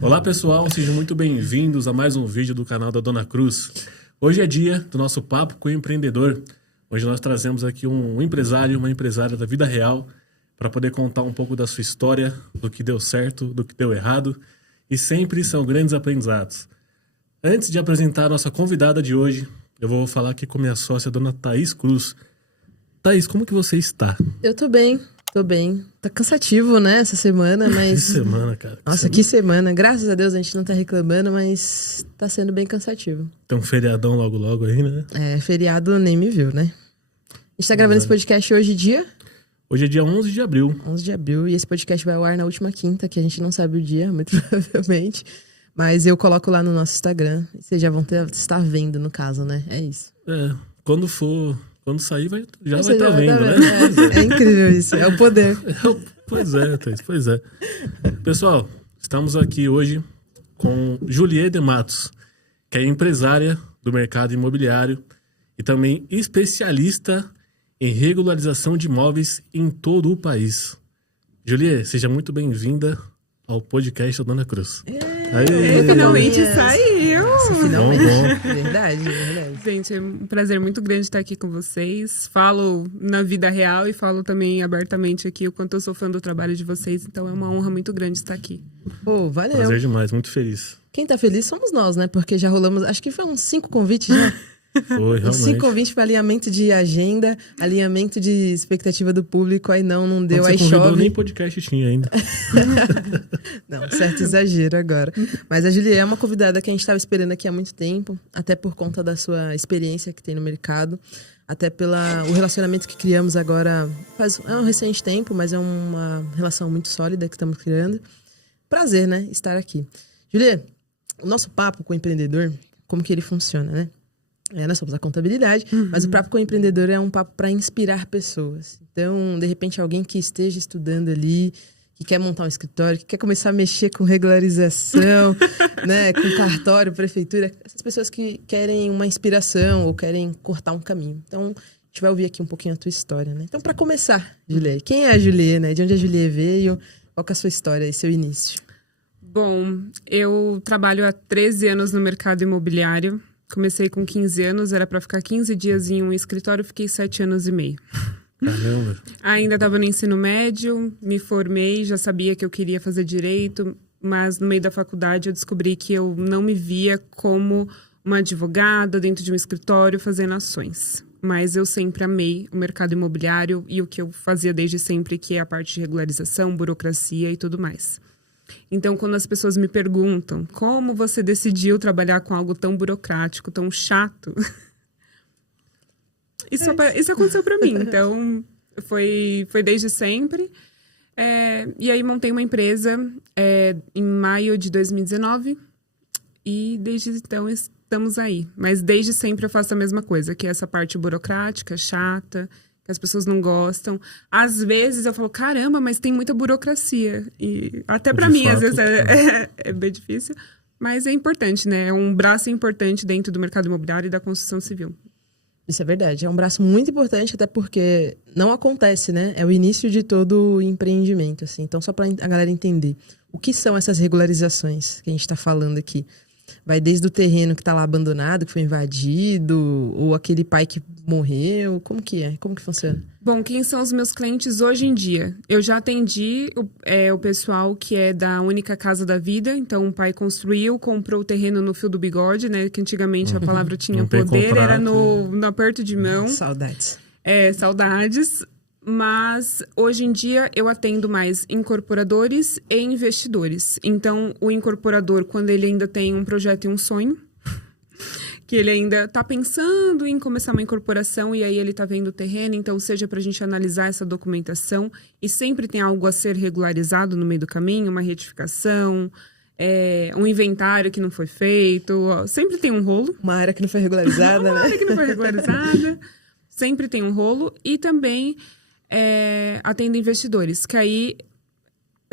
Olá pessoal, sejam muito bem-vindos a mais um vídeo do canal da Dona Cruz. Hoje é dia do nosso Papo com o Empreendedor. Hoje nós trazemos aqui um empresário, uma empresária da vida real para poder contar um pouco da sua história, do que deu certo, do que deu errado, e sempre são grandes aprendizados. Antes de apresentar a nossa convidada de hoje, eu vou falar aqui com minha sócia, Dona Thaís Cruz. Thaís, como que você está? Eu tô bem. Tá cansativo, né, essa semana, mas... Que semana, cara. Nossa, que semana. Graças a Deus a gente não tá reclamando, mas tá sendo bem cansativo. Tem um feriadão logo aí, né? É, feriado nem me viu, né? A gente tá gravando esse podcast hoje, dia? Hoje é dia 11 de abril. 11 de abril, e esse podcast vai ao ar na última quinta, que a gente não sabe o dia, muito provavelmente. Mas eu coloco lá no nosso Instagram, e vocês já vão estar vendo, no caso, né? É isso. É, quando sair, já Você vai estar já vendo, tá né? É incrível isso, é o poder. Pois é, Thaís, pois é. Pessoal, estamos aqui hoje com Juliê de Matos, que é empresária do mercado imobiliário e também especialista em regularização de imóveis em todo o país. Juliê, seja muito bem-vinda ao podcast da Dona Cruz. Finalmente saiu! Finalmente. Bom. Verdade. Gente, é um prazer muito grande estar aqui com vocês. Falo na vida real e falo também abertamente aqui o quanto eu sou fã do trabalho de vocês. Então é uma honra muito grande estar aqui. Pô, valeu. Prazer demais, muito feliz. Quem tá feliz somos nós, né? Porque já rolamos, acho que foi uns 5 convites, né? Foi, realmente. 5 convites para alinhamento de agenda, alinhamento de expectativa do público, aí não deu, Quando aí você convidou, chove. nem podcast tinha ainda. Não, certo exagero agora. Mas a Juliê é uma convidada que a gente estava esperando aqui há muito tempo, até por conta da sua experiência que tem no mercado, até pelo relacionamento que criamos agora, é um recente tempo, mas é uma relação muito sólida que estamos criando. Prazer, né, estar aqui. Juliê, o nosso papo com o empreendedor, como que ele funciona, né? Nós somos a contabilidade, mas o papo com o empreendedor é um papo para inspirar pessoas. Então, de repente, alguém que esteja estudando ali, que quer montar um escritório, que quer começar a mexer com regularização, né, com cartório, prefeitura, essas pessoas que querem uma inspiração ou querem cortar um caminho. Então, a gente vai ouvir aqui um pouquinho a tua história, né? Então, para começar, Juliê, quem é a Juliê, né? De onde a Juliê veio? Qual que é a sua história e seu início? Bom, eu trabalho há 13 anos no mercado imobiliário. Comecei com 15 anos, era para ficar 15 dias em um escritório, fiquei 7 anos e meio. Caramba. Ainda estava no ensino médio, me formei, já sabia que eu queria fazer direito, mas no meio da faculdade eu descobri que eu não me via como uma advogada dentro de um escritório fazendo ações. Mas eu sempre amei o mercado imobiliário e o que eu fazia desde sempre, que é a parte de regularização, burocracia e tudo mais. Então, quando as pessoas me perguntam como você decidiu trabalhar com algo tão burocrático, tão chato, isso aconteceu para mim. Então, foi desde sempre. E aí, montei uma empresa em maio de 2019 e desde então estamos aí. Mas desde sempre eu faço a mesma coisa, que é essa parte burocrática, chata, que as pessoas não gostam. Às vezes eu falo, caramba, mas tem muita burocracia. E até para mim, às vezes, é bem difícil. Mas é importante, né? É um braço importante dentro do mercado imobiliário e da construção civil. Isso é verdade. É um braço muito importante, até porque não acontece, né? É o início de todo o empreendimento, assim. Então, só para a galera entender. O que são essas regularizações que a gente está falando aqui? Vai desde o terreno que está lá abandonado, que foi invadido, ou aquele pai que morreu. Como que é? Como que funciona? Bom, quem são os meus clientes hoje em dia? Eu já atendi o pessoal que é da Única Casa da Vida. Então, o pai construiu, comprou o terreno no fio do bigode, né? Que antigamente a palavra tinha poder, era no aperto de mão. Saudades. Saudades. Mas, hoje em dia, eu atendo mais incorporadores e investidores. Então, o incorporador, quando ele ainda tem um projeto e um sonho, que ele ainda está pensando em começar uma incorporação e aí ele está vendo o terreno, então seja para a gente analisar essa documentação e sempre tem algo a ser regularizado no meio do caminho, uma retificação, um inventário que não foi feito, sempre tem um rolo. Uma área que não foi regularizada, né? Uma área que não foi regularizada, sempre tem um rolo. E também atendo investidores, que aí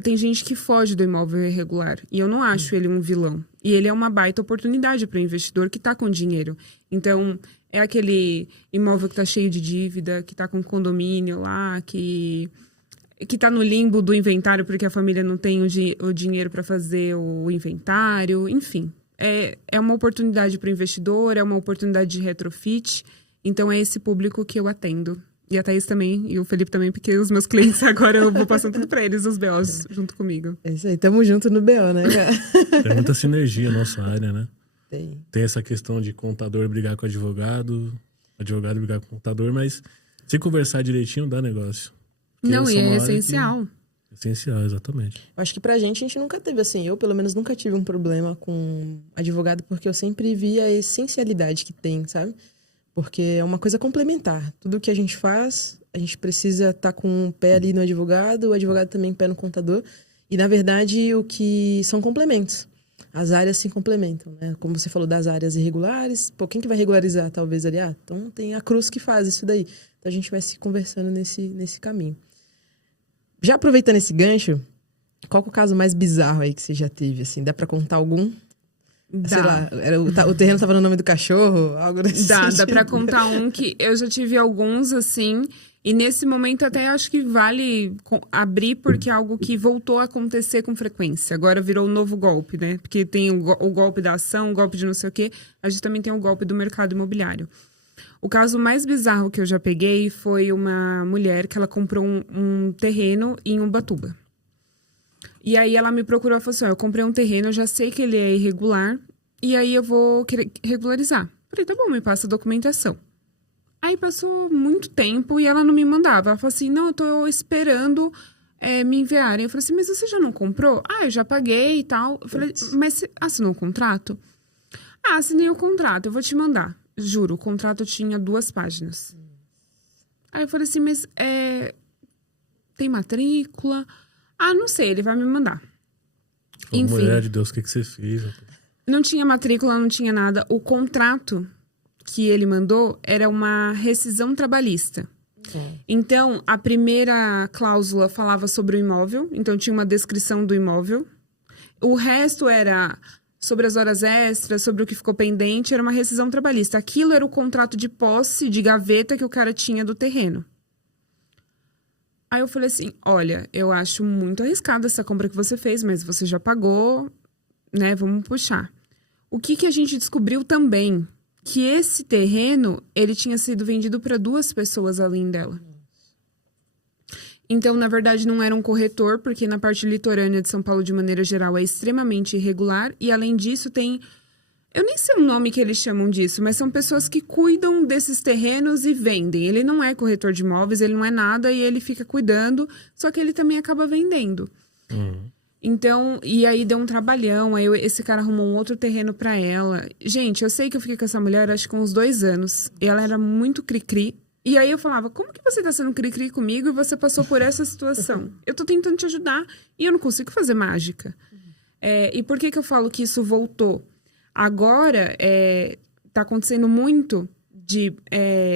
tem gente que foge do imóvel irregular e eu não acho ele um vilão. E ele é uma baita oportunidade para o investidor que está com dinheiro. Então, é aquele imóvel que está cheio de dívida, que está com condomínio lá, que que tá no limbo do inventário porque a família não tem o dinheiro para fazer o inventário, enfim. É uma oportunidade para o investidor, é uma oportunidade de retrofit. Então, é esse público que eu atendo. E a Thaís também, e o Felipe também, porque os meus clientes agora eu vou passando tudo para eles, os BOs, junto comigo. É isso aí, tamo junto no BO, né, cara? Tem muita sinergia na nossa área, né? Tem Essa questão de contador brigar com advogado brigar com contador, mas se conversar direitinho, dá negócio. Porque Não, essa e é uma área essencial. Essencial, exatamente. Eu acho que pra gente nunca teve, assim, eu pelo menos nunca tive um problema com advogado, porque eu sempre vi a essencialidade que tem, sabe? Porque é uma coisa complementar. Tudo que a gente faz, a gente precisa estar com um pé ali no advogado, o advogado também pé no contador. E, na verdade, o que são complementos. As áreas se complementam, né? Como você falou das áreas irregulares, pô, quem que vai regularizar talvez ali? Então tem a Cruz que faz isso daí. Então a gente vai se conversando nesse caminho. Já aproveitando esse gancho, qual que é o caso mais bizarro aí que você já teve, assim? Dá pra contar algum? Sei lá, o terreno tava no nome do cachorro, algo desse Dá sentido. pra contar um que eu já tive alguns, assim, e nesse momento até acho que vale abrir, porque é algo que voltou a acontecer com frequência. Agora virou um novo golpe, né? Porque tem o golpe da ação, o golpe de não sei o quê, a gente também tem o golpe do mercado imobiliário. O caso mais bizarro que eu já peguei foi uma mulher que ela comprou um terreno em Ubatuba. E aí ela me procurou e falou assim, eu comprei um terreno, eu já sei que ele é irregular, e aí eu vou querer regularizar. Falei, tá bom, me passa a documentação. Aí passou muito tempo e ela não me mandava. Ela falou assim, não, eu tô esperando me enviarem. Eu falei assim, mas você já não comprou? Eu já paguei e tal. Eu falei, mas você assinou o contrato? Assinei o contrato, eu vou te mandar. Juro, o contrato tinha 2 páginas. Aí eu falei assim, mas tem matrícula? Não sei, ele vai me mandar. Enfim. Mulher de Deus, o que você fez? Não tinha matrícula, não tinha nada. O contrato que ele mandou era uma rescisão trabalhista. Então, a primeira cláusula falava sobre o imóvel. Então, tinha uma descrição do imóvel. O resto era sobre as horas extras, sobre o que ficou pendente. Era uma rescisão trabalhista. Aquilo era o contrato de posse, de gaveta que o cara tinha do terreno. Aí eu falei assim, olha, eu acho muito arriscada essa compra que você fez, mas você já pagou, né? Vamos puxar. O que a gente descobriu também? Que esse terreno, ele tinha sido vendido para 2 pessoas além dela. Então, na verdade, não era um corretor, porque na parte litorânea de São Paulo, de maneira geral, é extremamente irregular. E, além disso, tem... Eu nem sei o nome que eles chamam disso, mas são pessoas que cuidam desses terrenos e vendem. Ele não é corretor de imóveis, ele não é nada e ele fica cuidando, só que ele também acaba vendendo. Então, e aí deu um trabalhão, aí esse cara arrumou um outro terreno pra ela. Gente, eu sei que eu fiquei com essa mulher, acho que uns 2 anos. E ela era muito cri-cri. E aí eu falava, como que você tá sendo cri-cri comigo e você passou por essa situação? Eu tô tentando te ajudar e eu não consigo fazer mágica. E por que eu falo que isso voltou? Agora, tá acontecendo muito de...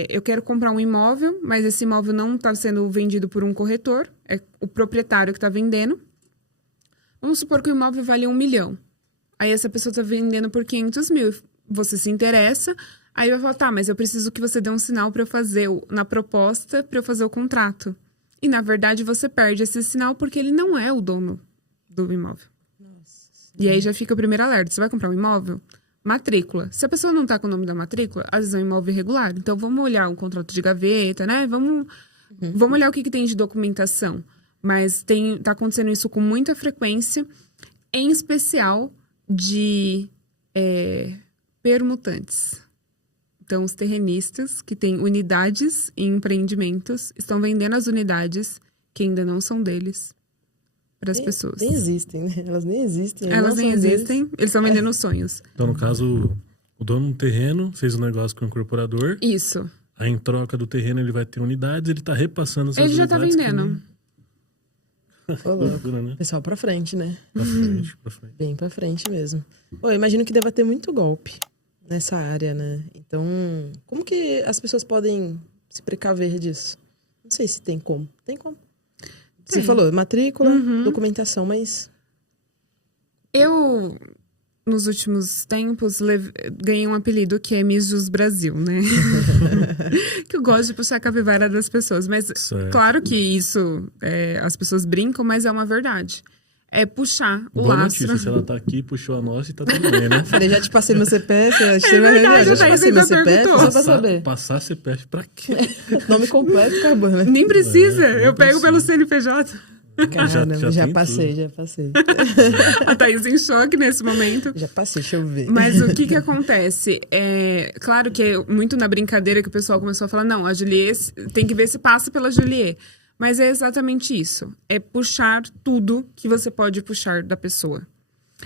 eu quero comprar um imóvel, mas esse imóvel não tá sendo vendido por um corretor. É o proprietário que tá vendendo. Vamos supor que o imóvel vale 1 milhão. Aí essa pessoa tá vendendo por 500 mil. Você se interessa, aí eu falo, tá, mas eu preciso que você dê um sinal para eu fazer na proposta, para eu fazer o contrato. E, na verdade, você perde esse sinal porque ele não é o dono do imóvel. E aí já fica o primeiro alerta. Você vai comprar um imóvel? Matrícula. Se a pessoa não tá com o nome da matrícula, às vezes é um imóvel irregular. Então, vamos olhar um contrato de gaveta, né? Vamos olhar o que tem de documentação. Mas tá acontecendo isso com muita frequência, em especial de permutantes. Então, os terrenistas que têm unidades e empreendimentos estão vendendo as unidades que ainda não são deles para as pessoas. Nem existem, né? Elas nem existem. Elas nem existem, eles estão vendendo sonhos. Então, no caso, o dono do terreno fez um negócio com o incorporador. Isso. Aí, em troca do terreno, ele vai ter unidades, ele tá repassando essas Ele já unidades. tá vendendo. Loucura, né? Pessoal, pra frente, né? Pra frente, pra frente. Bem pra frente mesmo. Eu imagino que deva ter muito golpe nessa área, né? Então, como que as pessoas podem se precaver disso? Não sei se tem como. Tem como. Você falou matrícula, documentação, mas... Eu nos últimos tempos, ganhei um apelido que é Miss Jus Brasil, né? Que eu gosto de puxar a capivara das pessoas. Mas, certo. Claro que isso, as pessoas brincam, mas é uma verdade. É puxar o Boa lastro. notícia, se ela tá aqui, puxou a nossa e tá tudo bem, né? Falei, já te passei meu CPF, eu achei verdade, já te Thaís passei meu ainda CPF, perguntou. só pra saber. Passar CPF pra quê? Nome completo, acabou, né? Nem precisa, não eu pego precisa. pelo CNPJ. Caramba, já já tem passei, tudo. já passei. A Thaís em choque nesse momento. Já passei, deixa eu ver. Mas o que acontece? Claro que é muito na brincadeira que o pessoal começou a falar, não, a Juliet tem que ver se passa pela Juliet. Mas é exatamente isso. É puxar tudo que você pode puxar da pessoa.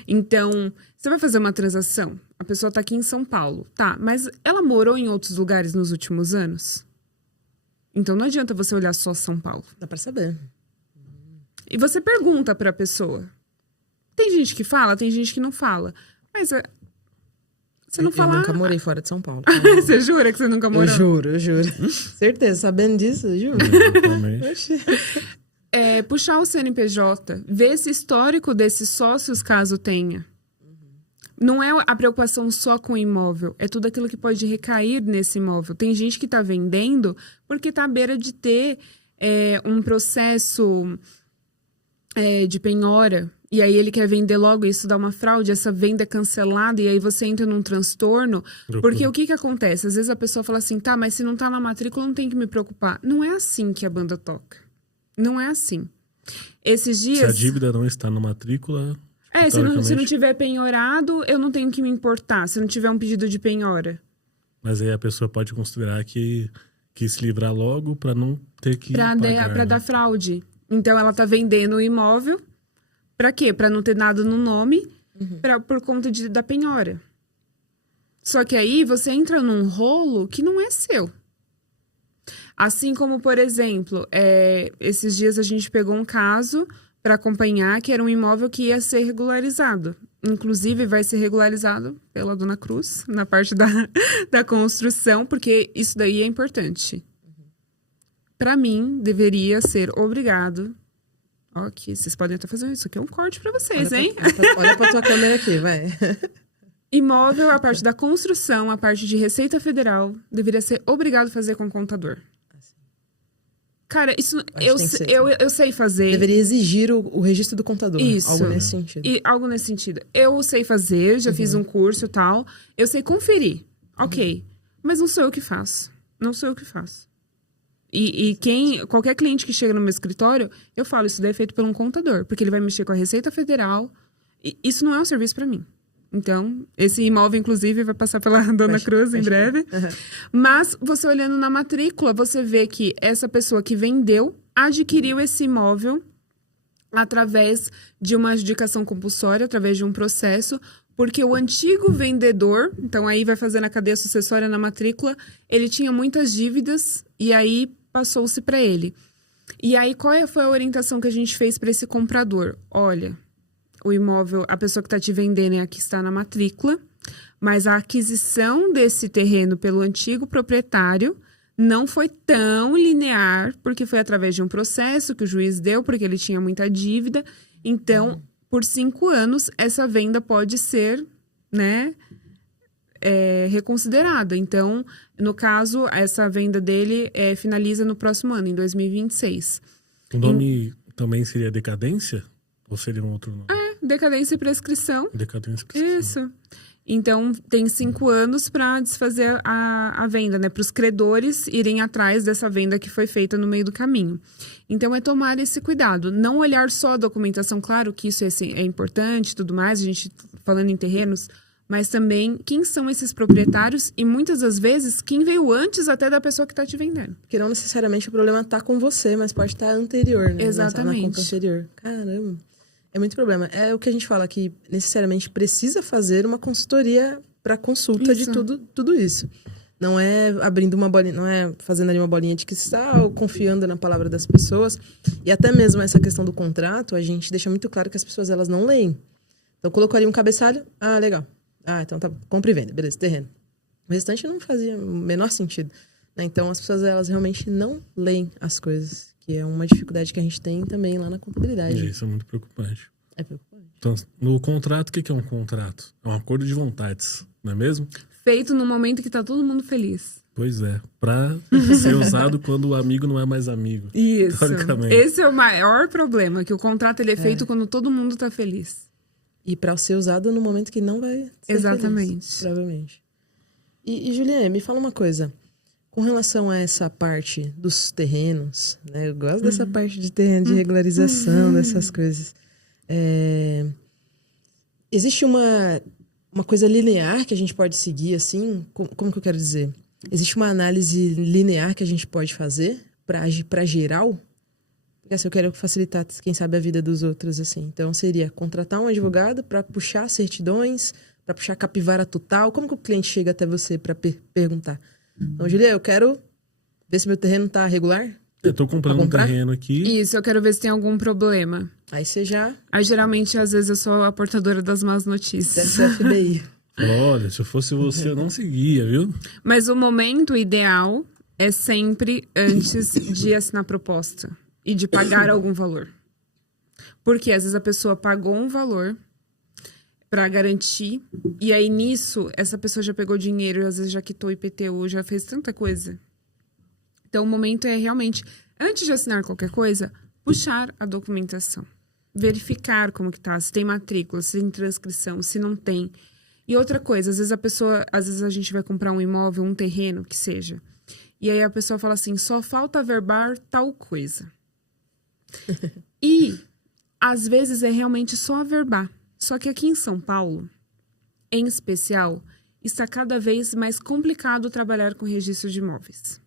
Então, você vai fazer uma transação, a pessoa tá aqui em São Paulo, tá, mas ela morou em outros lugares nos últimos anos? Então não adianta você olhar só São Paulo. Dá pra saber. E você pergunta pra pessoa. Tem gente que fala, tem gente que não fala. Mas você não fala... Eu nunca morei fora de São Paulo. Você jura que você nunca morou? Eu juro. Certeza, sabendo disso, eu juro. Realmente. Puxar o CNPJ, ver esse histórico desses sócios, caso tenha. Não é a preocupação só com o imóvel, é tudo aquilo que pode recair nesse imóvel. Tem gente que está vendendo porque está à beira de ter um processo de penhora. E aí ele quer vender logo, isso dá uma fraude, essa venda é cancelada, e aí você entra num transtorno. Porque o que acontece? Às vezes a pessoa fala assim, tá, mas se não tá na matrícula, não tem que me preocupar. Não é assim que a banda toca. Não é assim. Esses dias... Se a dívida não está na matrícula... se não tiver penhorado, eu não tenho que me importar. Se não tiver um pedido de penhora. Mas aí a pessoa pode considerar que se livrar logo para não ter que pagar. Pra dar fraude. Então, ela tá vendendo o imóvel. Pra quê? Pra não ter nada no nome. Por conta da penhora. Só que aí, você entra num rolo que não é seu. Assim como, por exemplo, esses dias a gente pegou um caso para acompanhar que era um imóvel que ia ser regularizado. Inclusive, vai ser regularizado pela Dona Cruz, na parte da construção, porque isso daí é importante. Para mim, deveria ser obrigado... Ó, aqui, vocês podem até fazer isso aqui, é um corte para vocês, hein? Olha pra tua câmera aqui, vai. Imóvel, a parte da construção, a parte de Receita Federal, deveria ser obrigado a fazer com o contador. Cara, isso eu sei fazer. Deveria exigir o registro do contador. Isso. Algo nesse sentido. Algo nesse sentido. Eu sei fazer, já fiz um curso e tal. Eu sei conferir. Ok. Mas não sou eu que faço. Não sou eu que faço. E qualquer cliente que chega no meu escritório, eu falo, isso daí é feito por um contador. Porque ele vai mexer com a Receita Federal. E isso não é um serviço para mim. Então, esse imóvel, inclusive, vai passar pela Dona Cruz em breve. Mas, você olhando na matrícula, você vê que essa pessoa que vendeu, adquiriu esse imóvel através de uma adjudicação compulsória, através de um processo, porque o antigo vendedor, então aí vai fazendo a cadeia sucessória na matrícula, ele tinha muitas dívidas e aí passou-se para ele. E aí, qual foi a orientação que a gente fez para esse comprador? Olha... O imóvel, a pessoa que está te vendendo aqui está na matrícula, mas a aquisição desse terreno pelo antigo proprietário não foi tão linear, porque foi através de um processo que o juiz deu, porque ele tinha muita dívida. Então, por 5 anos, essa venda pode ser, né, reconsiderada. Então, no caso, essa venda dele finaliza no próximo ano, em 2026. O nome também seria decadência? Ou seria um outro nome? Decadência e prescrição. Decadência e prescrição. Isso. Então, tem 5 anos para desfazer a venda, né? Para os credores irem atrás dessa venda que foi feita no meio do caminho. Então, é tomar esse cuidado. Não olhar só a documentação. Claro que isso é importante e tudo mais, a gente falando em terrenos, mas também quem são esses proprietários e muitas das vezes quem veio antes até da pessoa que está te vendendo. Porque não necessariamente o problema está com você, mas pode estar anterior, né? Exatamente. Na conta anterior. Caramba. É muito problema. É o que a gente fala, que necessariamente precisa fazer uma consultoria para consulta de tudo isso. Não é abrindo uma bolinha, não é fazendo ali uma bolinha de cristal, confiando na palavra das pessoas. E até mesmo essa questão do contrato, a gente deixa muito claro que as pessoas elas não leem. Então, colocou ali um cabeçalho, legal. Então tá bom, compra e venda, beleza, terreno. O restante não fazia o menor sentido. Então, as pessoas elas realmente não leem as coisas. Que é uma dificuldade que a gente tem também lá na contabilidade. Isso é muito preocupante. É preocupante. Então, no contrato, o que é um contrato? É um acordo de vontades, não é mesmo? Feito no momento que tá todo mundo feliz. Pois é, pra ser usado quando o amigo não é mais amigo. Isso. Teoricamente. Esse é o maior problema, que o contrato ele é feito quando todo mundo tá feliz. E para ser usado no momento que não vai ser Exatamente. feliz, provavelmente. E Juliane, me fala uma coisa. Com relação a essa parte dos terrenos, né? Eu gosto dessa parte de terreno, de regularização, dessas coisas. Existe uma coisa linear que a gente pode seguir, assim? Como que eu quero dizer? Existe uma análise linear que a gente pode fazer para geral? Porque assim, eu quero facilitar, quem sabe, a vida dos outros, assim. Então, seria contratar um advogado para puxar certidões, para puxar capivara total. Como que o cliente chega até você para perguntar? Então, Julia, eu quero ver se meu terreno tá regular. Eu tô comprando um terreno aqui. Isso, eu quero ver se tem algum problema. Aí você já... Aí, geralmente, às vezes, eu sou a portadora das más notícias. Deve ser FBI. Olha, se eu fosse você, eu não seguia, viu? Mas o momento ideal é sempre antes de assinar a proposta e de pagar algum valor. Porque, às vezes, a pessoa pagou um valor para garantir, e aí, nisso, essa pessoa já pegou dinheiro, às vezes já quitou o IPTU, já fez tanta coisa. Então, o momento é realmente, antes de assinar qualquer coisa, puxar a documentação. Verificar como que tá, se tem matrícula, se tem transcrição, se não tem. E outra coisa, às vezes a gente vai comprar um imóvel, um terreno, que seja. E aí a pessoa fala assim, só falta averbar tal coisa. E, às vezes, é realmente só averbar. Só que aqui em São Paulo, em especial, está cada vez mais complicado trabalhar com registro de imóveis.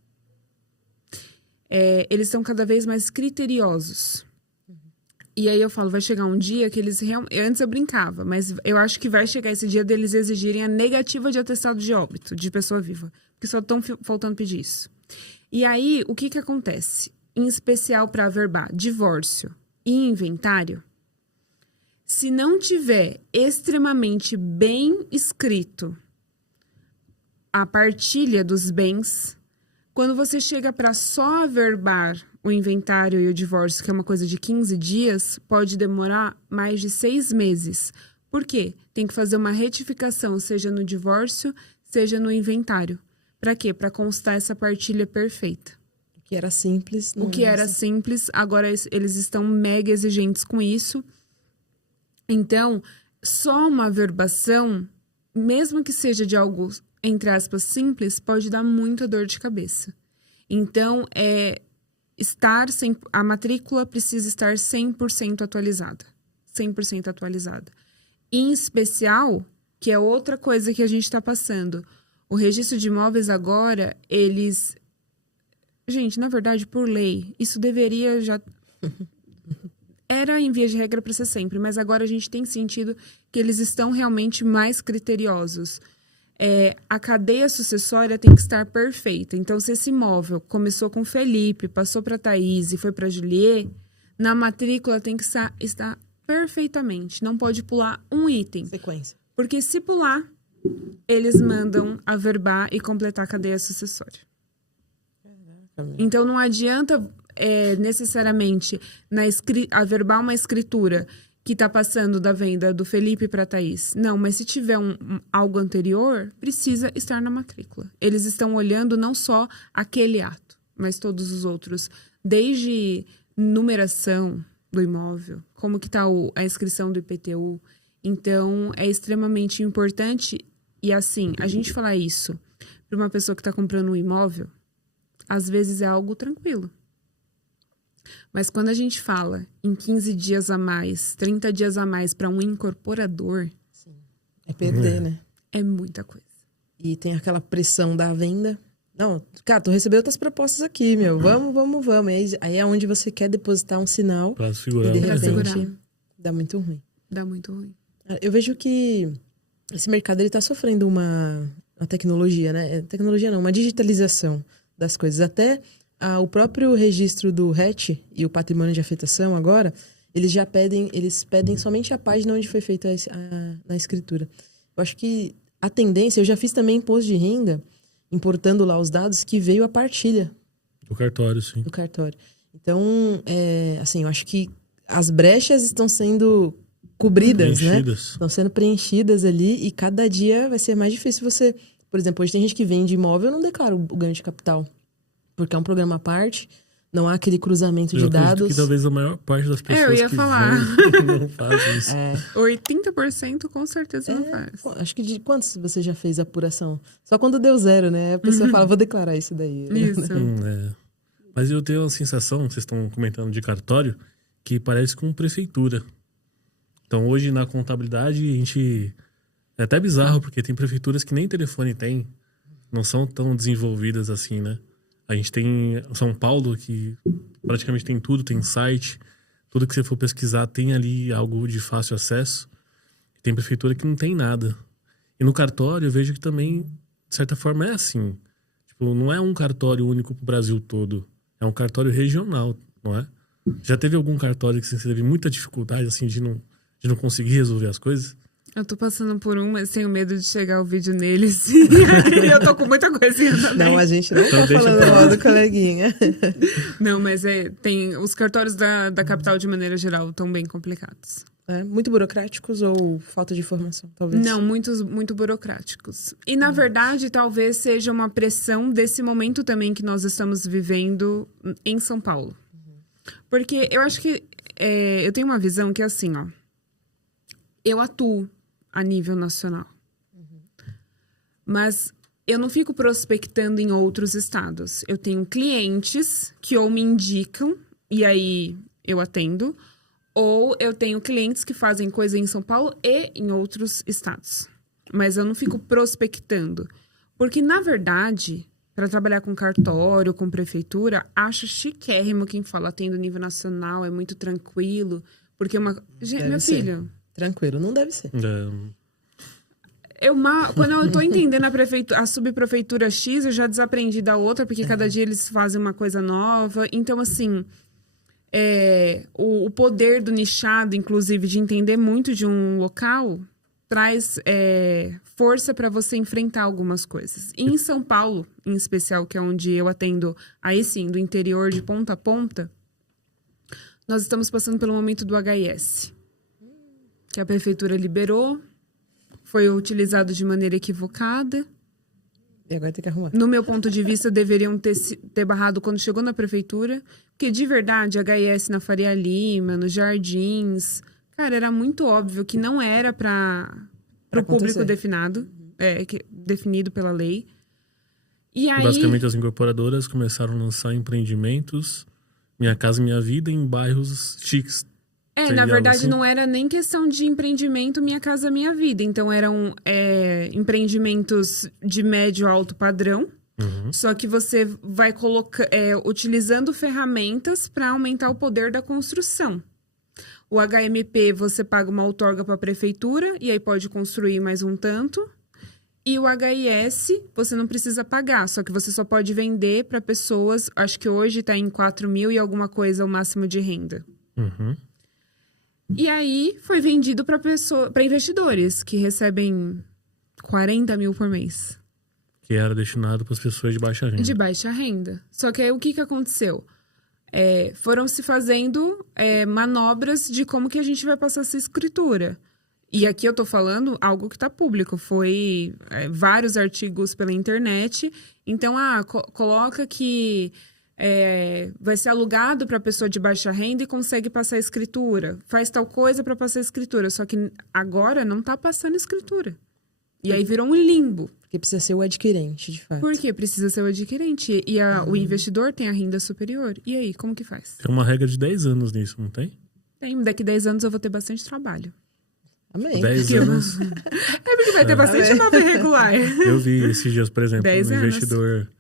Eles são cada vez mais criteriosos. E aí eu falo, vai chegar um dia que eles realmente... Antes eu brincava, mas eu acho que vai chegar esse dia deles exigirem a negativa de atestado de óbito, de pessoa viva. Porque só estão faltando pedir isso. E aí, o que acontece? Em especial para averbar divórcio e inventário, se não tiver extremamente bem escrito a partilha dos bens, quando você chega para só averbar o inventário e o divórcio, que é uma coisa de 15 dias, pode demorar mais de 6 meses. Por quê? Tem que fazer uma retificação, seja no divórcio, seja no inventário. Para quê? Para constar essa partilha perfeita. O que era simples. O que era simples, agora eles estão mega exigentes com isso. Então, só uma averbação, mesmo que seja de algo, entre aspas, simples, pode dar muita dor de cabeça. Então, a matrícula precisa estar 100% atualizada. 100% atualizada. Em especial, que é outra coisa que a gente está passando, o registro de imóveis agora, eles... Gente, na verdade, por lei, isso deveria já... Era em via de regra para ser sempre, mas agora a gente tem sentido que eles estão realmente mais criteriosos. A cadeia sucessória tem que estar perfeita. Então, se esse imóvel começou com Felipe, passou para Thaís e foi para Juliet, na matrícula tem que estar perfeitamente. Não pode pular um item. Sequência. Porque se pular, eles mandam averbar e completar a cadeia sucessória. Então, não adianta necessariamente averbar uma escritura que está passando da venda do Felipe para a Thaís. Não, mas se tiver algo anterior, precisa estar na matrícula. Eles estão olhando não só aquele ato, mas todos os outros. Desde numeração do imóvel, como que está a inscrição do IPTU. Então, é extremamente importante. E assim, a gente falar isso para uma pessoa que está comprando um imóvel, às vezes é algo tranquilo. Mas quando a gente fala em 15 dias a mais, 30 dias a mais para um incorporador... Sim. É perder, né? É muita coisa. E tem aquela pressão da venda. Não, cara, tu recebeu outras propostas aqui, meu. Vamos. Aí é onde você quer depositar um sinal. Pra segurar. E de repente dá muito ruim. Dá muito ruim. Eu vejo que esse mercado ele tá sofrendo uma tecnologia, né? Tecnologia não, uma digitalização das coisas. Até o próprio registro do RET e o patrimônio de afetação agora, eles pedem somente a página onde foi feita a escritura. Eu acho que a tendência, eu já fiz também imposto de renda, importando lá os dados, que veio a partilha. Do cartório, sim. Do cartório. Então, assim, eu acho que as brechas estão sendo cobridas, né? Preenchidas. Estão sendo preenchidas ali e cada dia vai ser mais difícil você... Por exemplo, hoje tem gente que vende imóvel e não declara o ganho de capital. Porque é um programa à parte, não há aquele cruzamento de Eu acredito dados. que talvez a maior parte das pessoas eu ia que falar. vendem não fazem isso. 80% com certeza não faz. Pô, acho que de quantos você já fez apuração? Só quando deu 0, né? A pessoa fala, vou declarar isso daí. Isso. Mas eu tenho a sensação, vocês estão comentando de cartório, que parece com prefeitura. Então hoje na contabilidade a gente... É até bizarro, porque tem prefeituras que nem telefone tem. Não são tão desenvolvidas assim, né? A gente tem São Paulo, que praticamente tem tudo, tem site. Tudo que você for pesquisar tem ali algo de fácil acesso. Tem prefeitura que não tem nada. E no cartório eu vejo que também, de certa forma, é assim. Tipo, não é um cartório único pro Brasil todo. É um cartório regional, não é? Já teve algum cartório que você teve muita dificuldade, assim, de não conseguir resolver as coisas? Eu tô passando por mas tenho medo de chegar o vídeo neles. E eu tô com muita coisinha também. Não, a gente não Então tá falando mal do coleguinha. Não, mas tem os cartórios da capital, de maneira geral, estão bem complicados. Muito burocráticos ou falta de informação, talvez? Não, muito burocráticos. E, na verdade, talvez seja uma pressão desse momento também que nós estamos vivendo em São Paulo. Porque eu acho que eu tenho uma visão que é assim, ó. Eu atuo a nível nacional. Mas eu não fico prospectando em outros estados. Eu tenho clientes que ou me indicam, e aí eu atendo, ou eu tenho clientes que fazem coisa em São Paulo e em outros estados. Mas eu não fico prospectando. Porque, na verdade, para trabalhar com cartório, com prefeitura, acho chiquérrimo quem fala atendo nível nacional, é muito tranquilo. Porque meu filho... Tranquilo, não deve ser. Quando eu tô entendendo a subprefeitura X, eu já desaprendi da outra, porque cada dia eles fazem uma coisa nova. Então, assim, o poder do nichado, inclusive, de entender muito de um local, traz força para você enfrentar algumas coisas. E em São Paulo, em especial, que é onde eu atendo, aí sim, do interior de ponta a ponta, nós estamos passando pelo momento do HIS. Que a prefeitura liberou, foi utilizado de maneira equivocada. E agora tem que arrumar. No meu ponto de vista, deveriam ter barrado quando chegou na prefeitura. Porque, de verdade, HIS na Faria Lima, nos Jardins... Cara, era muito óbvio que não era para o público definido pela lei. E aí... Basicamente, as incorporadoras começaram a lançar empreendimentos, Minha Casa Minha Vida, em bairros chiques. Na verdade, assim? Não era nem questão de empreendimento Minha Casa Minha Vida. Então, eram empreendimentos de médio a alto padrão. Só que você vai utilizando ferramentas para aumentar o poder da construção. O HMP, você paga uma outorga para a prefeitura e aí pode construir mais um tanto. E o HIS, você não precisa pagar, só que você só pode vender para pessoas... Acho que hoje está em 4 mil e alguma coisa o máximo de renda. E aí, foi vendido para investidores, que recebem 40 mil por mês. Que era destinado para as pessoas de baixa renda. De baixa renda. Só que aí, o que aconteceu? Foram se fazendo manobras de como que a gente vai passar essa escritura. E aqui eu tô falando algo que tá público. Foi vários artigos pela internet. Então, coloca que... vai ser alugado para pessoa de baixa renda e consegue passar a escritura. Faz tal coisa para passar a escritura. Só que agora não tá passando escritura. E aí virou um limbo. Porque precisa ser o adquirente, de fato. Por quê? Precisa ser o adquirente. E o investidor tem a renda superior. E aí, como que faz? Tem uma regra de 10 anos nisso, não tem? Tem. Daqui 10 anos eu vou ter bastante trabalho. Amém. 10 anos. Porque vai ter bastante imóvel irregular. Eu vi esses dias, por exemplo, 10 um anos. investidor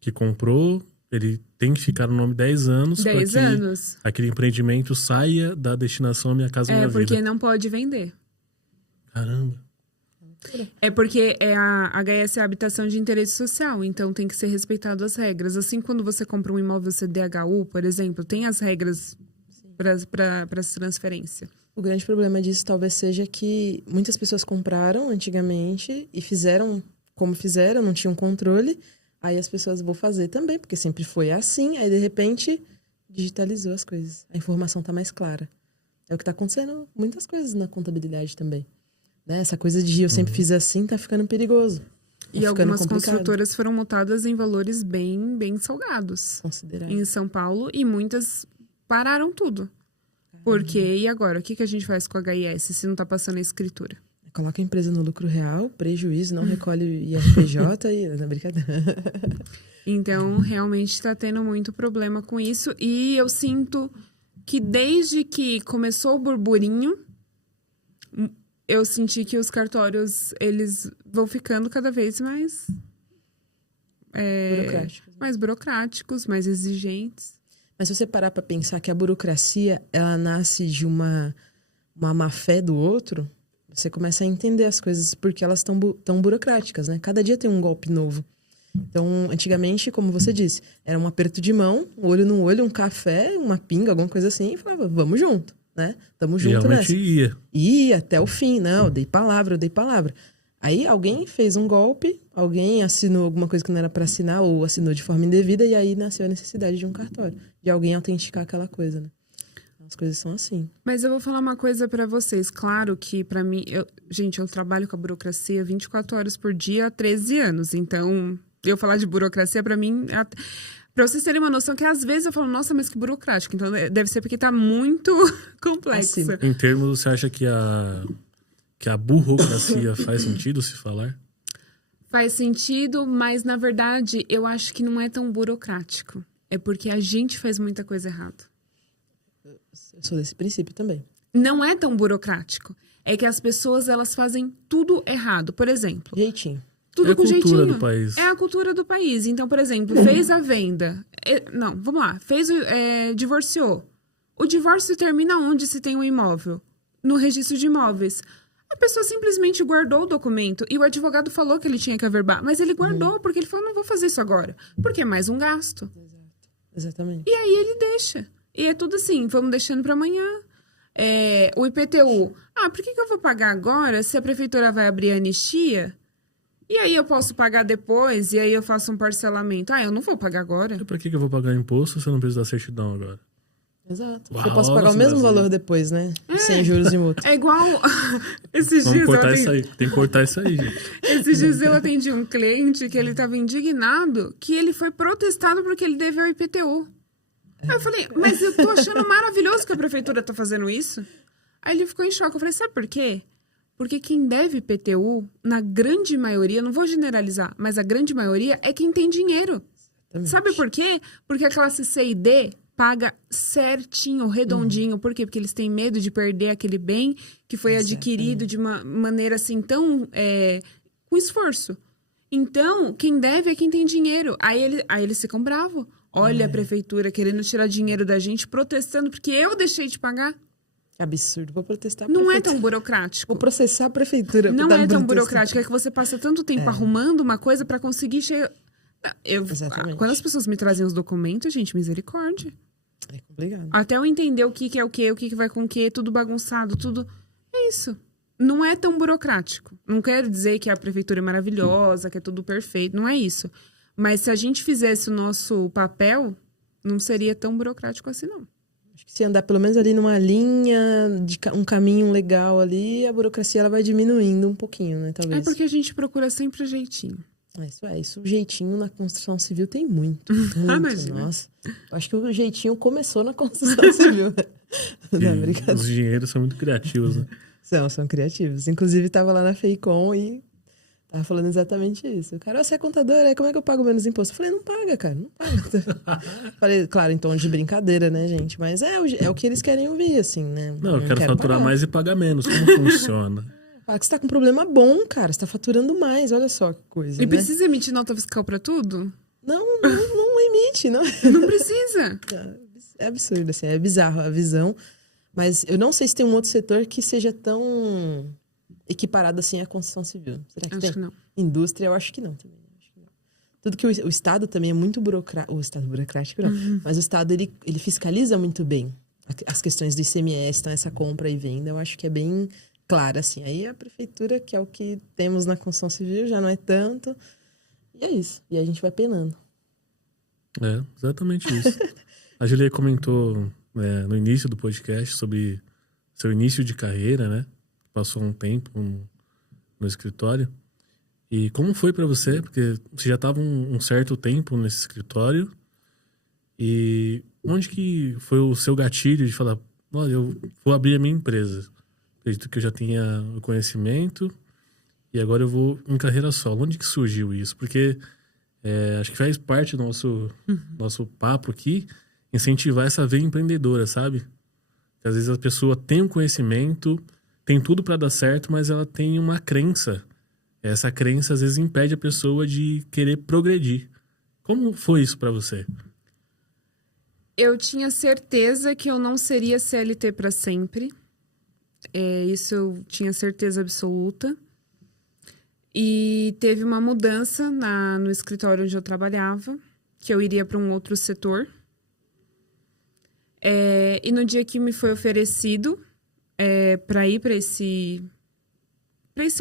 que comprou, ele tem que ficar no nome 10 anos 10 para que anos. aquele empreendimento saia da destinação Minha Casa Minha Vida. Porque não pode vender. Caramba. Porque a HIS é a habitação de interesse social, então tem que ser respeitado as regras. Assim, quando você compra um imóvel CDHU, por exemplo, tem as regras para essa transferência. O grande problema disso talvez seja que muitas pessoas compraram antigamente e fizeram como fizeram, não tinham controle. Aí as pessoas vão fazer também, porque sempre foi assim. Aí, de repente, digitalizou as coisas. A informação tá mais clara. É o que tá acontecendo muitas coisas na contabilidade também. Né? Essa coisa de eu sempre fiz assim tá ficando perigoso. E ficando algumas complicado. construtoras foram multadas em valores bem, bem salgados Considerável. em São Paulo e muitas pararam tudo. Porque, e agora? O que a gente faz com a HIS se não tá passando a escritura? Coloca a empresa no lucro real, prejuízo, não recolhe IRPJ e... Não, brincadeira. Então, realmente está tendo muito problema com isso. E eu sinto que desde que começou o burburinho, eu senti que os cartórios, eles vão ficando cada vez mais... Burocráticos. Mais burocráticos, mais exigentes. Mas se você parar para pensar que a burocracia, ela nasce de uma má-fé do outro, você começa a entender as coisas porque elas estão tão burocráticas, né? Cada dia tem um golpe novo. Então, antigamente, como você disse, era um aperto de mão, um olho no olho, um café, uma pinga, alguma coisa assim, e falava, vamos junto, né? Tamo junto nessa. Ia até o fim, não, eu dei palavra. Aí alguém fez um golpe, alguém assinou alguma coisa que não era para assinar ou assinou de forma indevida e aí nasceu a necessidade de um cartório, de alguém autenticar aquela coisa, né? As coisas são assim. Mas eu vou falar uma coisa para vocês. Claro que para mim, eu trabalho com a burocracia 24 horas por dia há 13 anos. Então, eu falar de burocracia para mim, para vocês terem uma noção que às vezes eu falo, nossa, mas que burocrático. Então, deve ser porque tá muito complexo. Assim. Em termos, você acha que a burocracia faz sentido se falar? Faz sentido, mas na verdade eu acho que não é tão burocrático. É porque a gente faz muita coisa errada. Eu sou desse princípio também. Não é tão burocrático. É que as pessoas, elas fazem tudo errado. Por exemplo... Jeitinho. Tudo com jeitinho. É a cultura do país. É a cultura do país. Então, por exemplo, fez a venda. Não, vamos lá. Divorciou. O divórcio termina onde se tem um imóvel? No registro de imóveis. A pessoa simplesmente guardou o documento e o advogado falou que ele tinha que averbar. Mas ele guardou porque ele falou, não vou fazer isso agora. Porque é mais um gasto. Exatamente. E aí ele deixa. E é tudo assim, vamos deixando para amanhã. O IPTU. Por que eu vou pagar agora se a prefeitura vai abrir a anistia? E aí eu posso pagar depois, e aí eu faço um parcelamento. Eu não vou pagar agora. E pra que eu vou pagar imposto se eu não preciso da certidão agora? Exato. Uau, eu posso pagar o mesmo valor depois, né? Sem juros de multa. É igual... Esses Vamos dias cortar isso aí. Tem que cortar isso aí, gente. Esses dias eu atendi um cliente que ele estava indignado que ele foi protestado porque ele deve ao IPTU. Aí eu falei, mas eu tô achando maravilhoso que a prefeitura tá fazendo isso. Aí ele ficou em choque. Eu falei, sabe por quê? Porque quem deve IPTU, na grande maioria, não vou generalizar, mas a grande maioria é quem tem dinheiro. Exatamente. Sabe por quê? Porque a classe C e D paga certinho, redondinho. Por quê? Porque eles têm medo de perder aquele bem que foi adquirido de uma maneira assim tão... com esforço. Então, quem deve é quem tem dinheiro. Aí eles ficam bravos. Olha a prefeitura querendo tirar dinheiro da gente, protestando porque eu deixei de pagar. Absurdo. Vou protestar a Não prefeitura. é tão burocrático. Vou processar a prefeitura. Não é tão burocrático. É que você passa tanto tempo arrumando uma coisa pra conseguir chegar... Exatamente. Quando as pessoas me trazem os documentos, gente, misericórdia. É complicado. Até eu entender o que é o que vai com o que, tudo bagunçado, tudo... É isso. Não é tão burocrático. Não quero dizer que a prefeitura é maravilhosa, que é tudo perfeito. Não é isso. Mas se a gente fizesse o nosso papel, não seria tão burocrático assim, não. Acho que se andar pelo menos ali numa linha, de um caminho legal ali, a burocracia ela vai diminuindo um pouquinho, né? Talvez. É porque a gente procura sempre jeitinho. Isso. O jeitinho na construção civil tem muito. Muito. Nossa. Eu acho que o jeitinho começou na construção civil. Não, brincadeira. Os engenheiros são muito criativos, né? São criativos. Inclusive, tava lá na FEICOM e tava falando exatamente isso. O cara, você é contador, como é que eu pago menos imposto? Eu falei, não paga, cara, não paga. Falei, claro, em tom de brincadeira, né, gente? Mas é o que eles querem ouvir, assim, né? Não, eu quero faturar pagar mais e pagar menos. Como funciona? Fala que você tá com um problema bom, cara. Você tá faturando mais, olha só que coisa, E né? precisa emitir nota fiscal pra tudo? Não emite, não. Não precisa. É absurdo, assim, é bizarro a visão. Mas eu não sei se tem um outro setor que seja tão equiparado assim à construção civil. Será que Acho tem? que não. Indústria, eu acho que não também. Tudo que o Estado também é muito burocrático. O Estado burocrático, não. Mas o Estado, ele fiscaliza muito bem as questões do ICMS, então essa compra e venda, eu acho que é bem clara, assim. Aí a prefeitura, que é o que temos na construção civil, já não é tanto. E é isso. E a gente vai penando. É, exatamente isso. A Julia comentou no início do podcast sobre seu início de carreira, né? Passou um tempo no escritório. E como foi para você? Porque você já estava um certo tempo nesse escritório. E onde que foi o seu gatilho de falar, olha, eu vou abrir a minha empresa? Acredito que eu já tinha o conhecimento e agora eu vou em carreira solo. Onde que surgiu isso? Porque acho que faz parte do nosso papo aqui, incentivar essa veia empreendedora, sabe? Que às vezes a pessoa tem um conhecimento, tem tudo para dar certo, mas ela tem uma crença. Essa crença às vezes impede a pessoa de querer progredir. Como foi isso para você? Eu tinha certeza que eu não seria CLT para sempre. Isso eu tinha certeza absoluta. E teve uma mudança no escritório onde eu trabalhava, que eu iria para um outro setor. E no dia que me foi oferecido para ir para esse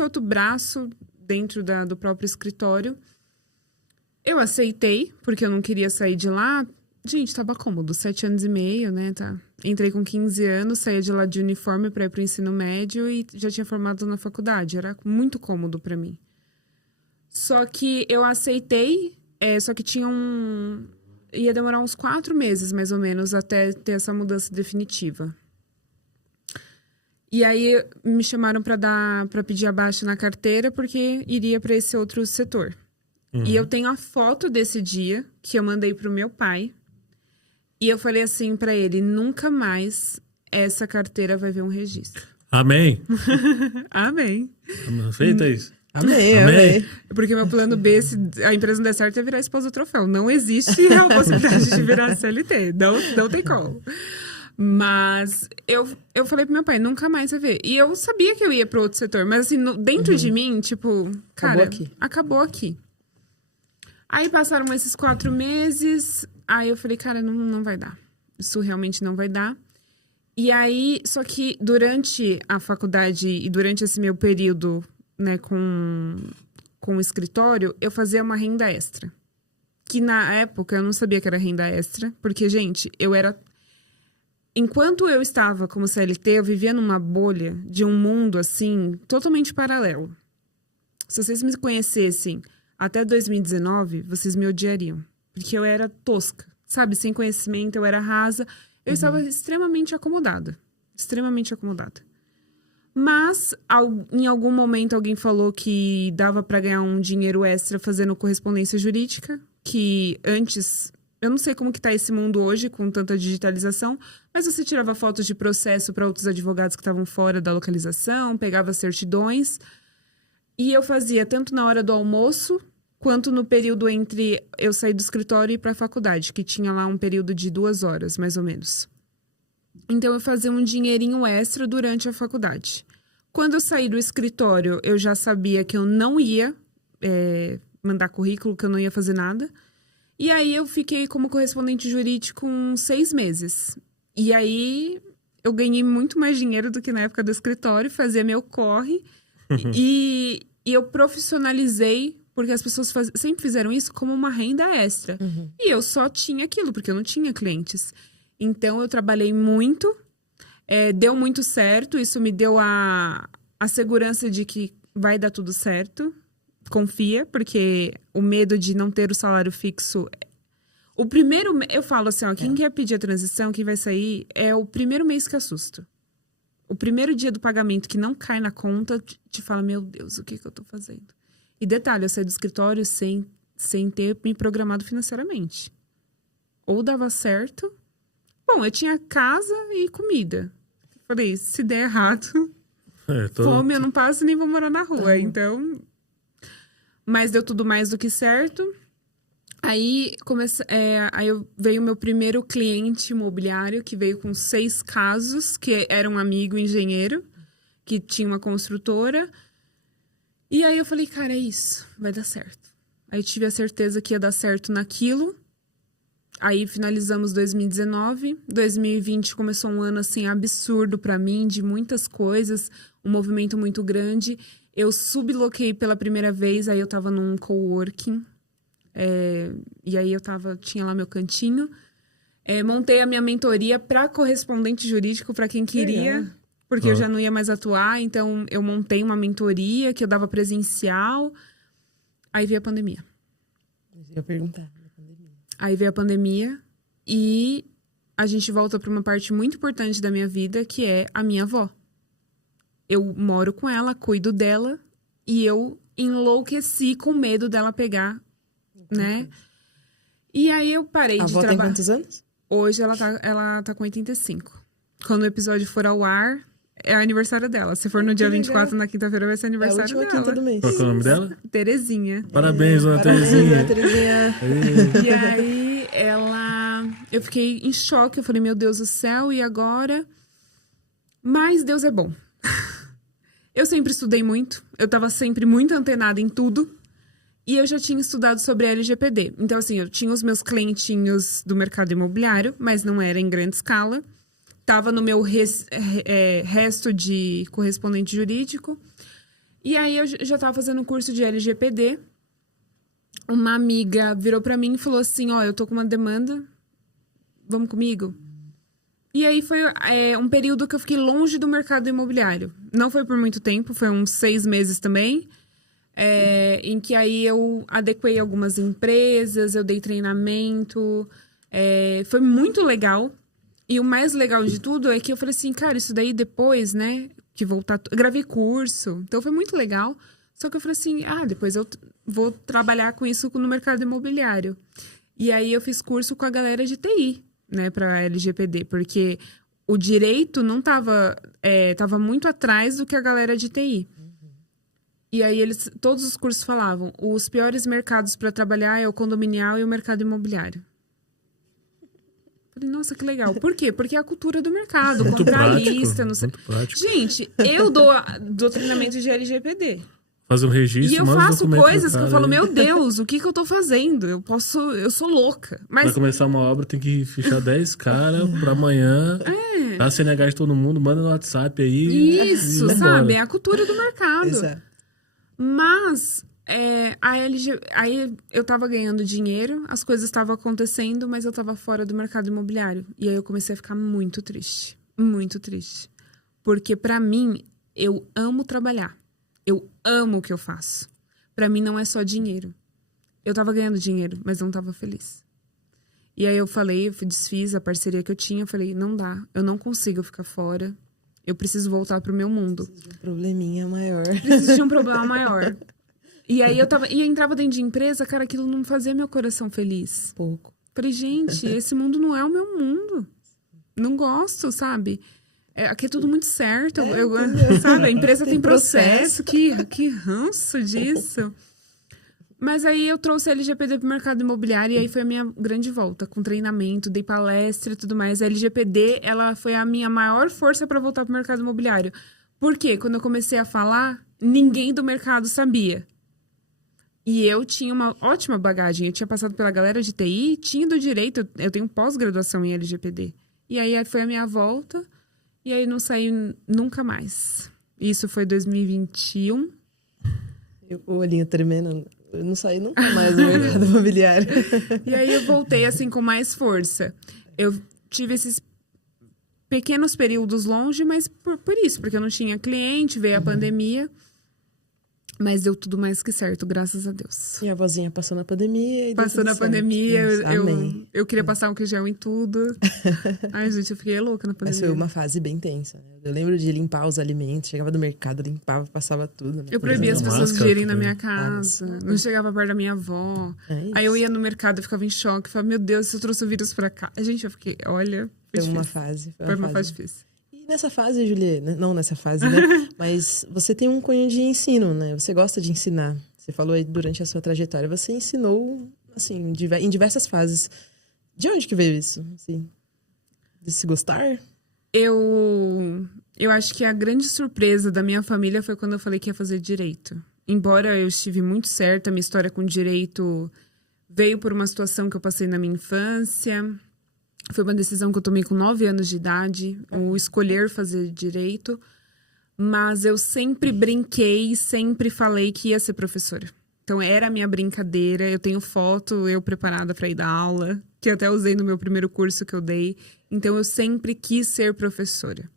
outro braço dentro do próprio escritório, eu aceitei, porque eu não queria sair de lá. Gente, tava cômodo, 7 anos e meio, né? Tá. Entrei com 15 anos, saía de lá de uniforme para ir pro ensino médio e já tinha formado na faculdade. Era muito cômodo para mim. Só que eu aceitei, só que ia demorar uns 4 meses, mais ou menos, até ter essa mudança definitiva. E aí me chamaram para pedir a baixa na carteira, porque iria para esse outro setor. Uhum. E eu tenho a foto desse dia, que eu mandei pro meu pai. E eu falei assim pra ele, nunca mais essa carteira vai ver um registro. Amém. Amém. Feita isso. Amém. Porque meu plano B, se a empresa não der certo, é virar esposa do troféu. Não existe a possibilidade de virar CLT. Não tem como. Mas eu falei pro meu pai, nunca mais vai ver. E eu sabia que eu ia pro outro setor. Mas assim, dentro de mim, tipo, cara, acabou aqui. Aí passaram esses 4 meses... Aí eu falei, cara, não vai dar. Isso realmente não vai dar. E aí, só que durante a faculdade e durante esse meu período, né, com o escritório, eu fazia uma renda extra. Que na época eu não sabia que era renda extra, porque, gente, enquanto eu estava como CLT, eu vivia numa bolha de um mundo, assim, totalmente paralelo. Se vocês me conhecessem até 2019, vocês me odiariam. Porque eu era tosca, sabe? Sem conhecimento, eu era rasa. Eu estava extremamente acomodada. Extremamente acomodada. Mas, em algum momento, alguém falou que dava para ganhar um dinheiro extra fazendo correspondência jurídica. Que antes... Eu não sei como que tá esse mundo hoje, com tanta digitalização. Mas você tirava fotos de processo para outros advogados que estavam fora da localização. Pegava certidões. E eu fazia tanto na hora do almoço... quanto no período entre eu sair do escritório e ir para a faculdade, que tinha lá um período de 2 horas, mais ou menos. Então, eu fazia um dinheirinho extra durante a faculdade. Quando eu saí do escritório, eu já sabia que eu não ia mandar currículo, que eu não ia fazer nada. E aí, eu fiquei como correspondente jurídico uns 6 meses. E aí, eu ganhei muito mais dinheiro do que na época do escritório, fazia meu corre. E eu profissionalizei... Porque as pessoas sempre fizeram isso como uma renda extra. E eu só tinha aquilo, porque eu não tinha clientes. Então, eu trabalhei muito. Deu muito certo. Isso me deu a segurança de que vai dar tudo certo. Confia, porque o medo de não ter o salário fixo... O primeiro... Eu falo assim, ó, quem quer pedir a transição, quem vai sair, é o primeiro mês que assusta. O primeiro dia do pagamento que não cai na conta, te fala, meu Deus, o que eu tô fazendo? E detalhe, eu saí do escritório sem ter me programado financeiramente. Ou dava certo... Bom, eu tinha casa e comida. Falei, se der errado, fome eu não passo nem vou morar na rua. Então... Mas deu tudo mais do que certo. Aí veio o meu primeiro cliente imobiliário, que veio com 6 casos, que era um amigo engenheiro, que tinha uma construtora... E aí eu falei, cara, é isso, vai dar certo. Aí tive a certeza que ia dar certo naquilo. Aí finalizamos 2019. 2020 começou um ano, assim, absurdo pra mim, de muitas coisas. Um movimento muito grande. Eu subloquei pela primeira vez, aí eu tava num coworking. E aí tinha lá meu cantinho. Montei a minha mentoria pra correspondente jurídico, pra quem queria... porque eu já não ia mais atuar. Então, eu montei uma mentoria que eu dava presencial. Aí veio a pandemia. Eu ia perguntar. Aí veio a pandemia e a gente volta para uma parte muito importante da minha vida, que é a minha avó. Eu moro com ela, cuido dela e eu enlouqueci com medo dela pegar, né? E aí eu parei A de avó trabalhar. tem quantos anos? Hoje ela tá com 85. Quando o episódio for ao ar, é aniversário dela. Se for no dia 24, na quinta-feira, vai ser É a aniversário última dela. quinta do mês. Qual que é o nome dela? Terezinha. Parabéns, dona Parabéns, Terezinha. dona Terezinha. E aí, eu fiquei em choque. Eu falei, meu Deus do céu, e agora? Mas Deus é bom. Eu sempre estudei muito. Eu tava sempre muito antenada em tudo. E eu já tinha estudado sobre LGPD. Então, assim, eu tinha os meus clientinhos do mercado imobiliário, mas não era em grande escala. Tava no meu resto de correspondente jurídico. E aí, eu já tava fazendo um curso de LGPD. Uma amiga virou pra mim e falou assim, ó, eu tô com uma demanda, vamos comigo? E aí foi um período que eu fiquei longe do mercado imobiliário. Não foi por muito tempo, foi uns 6 meses também. Em que aí eu adequei algumas empresas, eu dei treinamento. Foi muito legal. E o mais legal de tudo é que eu falei assim, cara, isso daí depois, né, que voltar... Eu gravei curso, então foi muito legal. Só que eu falei assim, depois eu vou trabalhar com isso no mercado imobiliário. E aí eu fiz curso com a galera de TI, né, para LGPD, porque o direito não tava muito atrás do que a galera de TI. E aí todos os cursos falavam, os piores mercados para trabalhar é o condominial e o mercado imobiliário. Falei, nossa, que legal. Por quê? Porque é a cultura do mercado, Muito contralista, não sei. muito prático. Gente, eu dou treinamento de LGPD. Fazer um registro, E eu manda um faço documento pro coisas que eu cara falo, aí. meu Deus, o que eu tô fazendo? Eu sou louca. Pra Mas começar uma obra, tem que fichar 10 caras pra amanhã. Tá a CNH de todo mundo, manda no WhatsApp aí. isso, e vambora. sabe? É a cultura do mercado. Exato. Mas aí eu tava ganhando dinheiro, as coisas estavam acontecendo, mas eu tava fora do mercado imobiliário. E aí eu comecei a ficar muito triste. Muito triste. Porque pra mim, eu amo trabalhar. Eu amo o que eu faço. Pra mim não é só dinheiro. Eu tava ganhando dinheiro, mas não tava feliz. E aí eu desfiz a parceria que eu tinha, falei, não dá, eu não consigo ficar fora. Eu preciso voltar pro meu mundo. Um probleminha maior. Preciso de um problema maior. E aí eu entrava dentro de empresa, cara, aquilo não fazia meu coração feliz. Pouco. Falei, gente, esse mundo não é o meu mundo. Não gosto, sabe? Aqui é tudo muito certo. Sabe, a empresa tem processo. Que ranço disso. Mas aí eu trouxe a LGPD pro mercado imobiliário e aí foi a minha grande volta, com treinamento, dei palestra e tudo mais. A LGPD, ela foi a minha maior força para voltar pro mercado imobiliário. Por quê? Quando eu comecei a falar, ninguém do mercado sabia. E eu tinha uma ótima bagagem. Eu tinha passado pela galera de TI, tinha do direito, eu tenho pós-graduação em LGPD. E aí foi a minha volta, e aí não saí nunca mais. Isso foi 2021. O olhinho tremendo. Eu não saí nunca mais do mercado imobiliário. E aí eu voltei, assim, com mais força. Eu tive esses pequenos períodos longe, mas por isso, porque eu não tinha cliente, veio a pandemia. Mas deu tudo mais que certo, graças a Deus. E a vozinha passou na pandemia. E Passou na pandemia, Amém. eu queria passar álcool gel em tudo. Ai, gente, eu fiquei louca na pandemia. Mas foi uma fase bem tensa, né? Eu lembro de limpar os alimentos, chegava do mercado, limpava, passava tudo. Né? Eu proibia as pessoas de máscara irem na também. minha casa, não chegava perto da minha avó. É Aí eu isso. ia no mercado, eu ficava em choque, falava, meu Deus, se eu trouxe o vírus pra cá. Gente, eu fiquei, olha, Foi foi uma difícil. fase. Foi uma fase difícil. E nessa fase, Juliana, não nessa fase, né? Mas você tem um cunho de ensino, né? Você gosta de ensinar. Você falou aí durante a sua trajetória, você ensinou, assim, em diversas fases. De onde que veio isso? Assim, de se gostar? Eu acho que a grande surpresa da minha família foi quando eu falei que ia fazer direito. Embora eu estive muito certa, minha história com direito veio por uma situação que eu passei na minha infância. Foi uma decisão que eu tomei com 9 anos de idade, o escolher fazer direito. Mas eu sempre brinquei, sempre falei que ia ser professora. Então, era a minha brincadeira. Eu tenho foto, eu preparada para ir dar aula, que até usei no meu primeiro curso que eu dei. Então, eu sempre quis ser professora.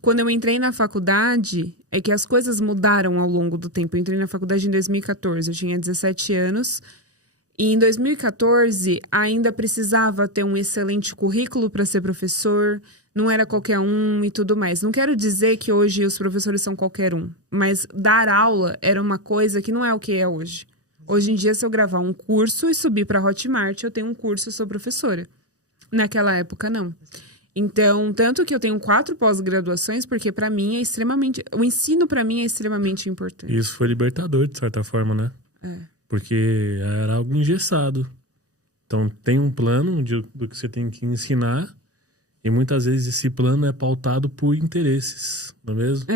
quando eu entrei na faculdade, é que as coisas mudaram ao longo do tempo. Eu entrei na faculdade em 2014, eu tinha 17 anos. E em 2014, ainda precisava ter um excelente currículo para ser professor, não era qualquer um e tudo mais. Não quero dizer que hoje os professores são qualquer um, mas dar aula era uma coisa que não é o que é hoje. Hoje em dia, se eu gravar um curso e subir para Hotmart, eu tenho um curso, eu sou professora. Naquela época, não. Então, tanto que eu tenho 4 pós-graduações, porque para mim é extremamente... O ensino para mim é extremamente importante. Isso foi libertador, de certa forma, né? Porque era algo engessado. Então, tem um plano do que você tem que ensinar e muitas vezes esse plano é pautado por interesses, não é mesmo?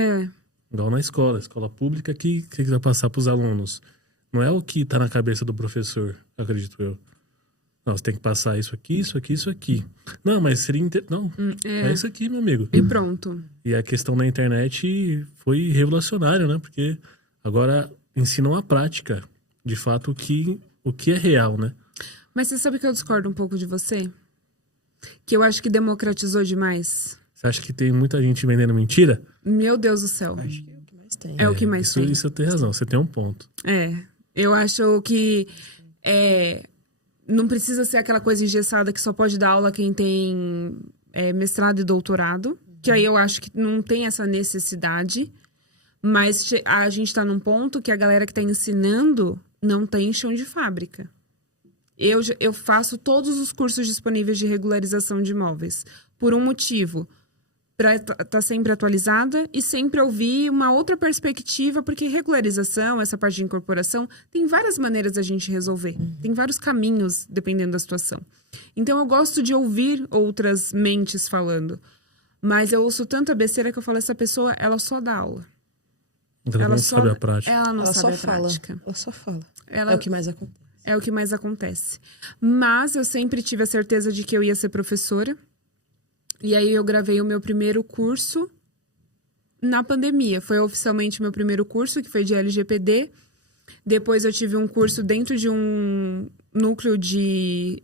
Igual na escola pública que vai passar para os alunos. Não é o que está na cabeça do professor, acredito eu. Não, você tem que passar isso aqui, isso aqui, isso aqui. Não, mas seria... Não, é isso aqui, meu amigo. E pronto. E a questão da internet foi revolucionária, né? Porque agora ensinam a prática. De fato, o que é real, né? Mas você sabe que eu discordo um pouco de você? Que eu acho que democratizou demais. Você acha que tem muita gente vendendo mentira? Meu Deus do céu. Acho que é o que mais tem. É o que mais tem. Isso eu tenho razão, você tem um ponto. Eu acho que não precisa ser aquela coisa engessada que só pode dar aula quem tem mestrado e doutorado. Que aí eu acho que não tem essa necessidade. Mas a gente tá num ponto que a galera que tá ensinando não tem chão de fábrica. Eu faço todos os cursos disponíveis de regularização de imóveis. Por um motivo. Para estar sempre atualizada e sempre ouvir uma outra perspectiva, porque regularização, essa parte de incorporação, tem várias maneiras da gente resolver. Tem vários caminhos, dependendo da situação. Então, eu gosto de ouvir outras mentes falando. Mas eu ouço tanta besteira que eu falo, essa pessoa, ela só dá aula. Então ela não sabe a prática. Ela não Ela sabe só a prática. Ela só fala. É o que mais acontece. É o que mais acontece. Mas eu sempre tive a certeza de que eu ia ser professora. E aí eu gravei o meu primeiro curso na pandemia. Foi oficialmente o meu primeiro curso, que foi de LGPD. Depois eu tive um curso dentro de um núcleo de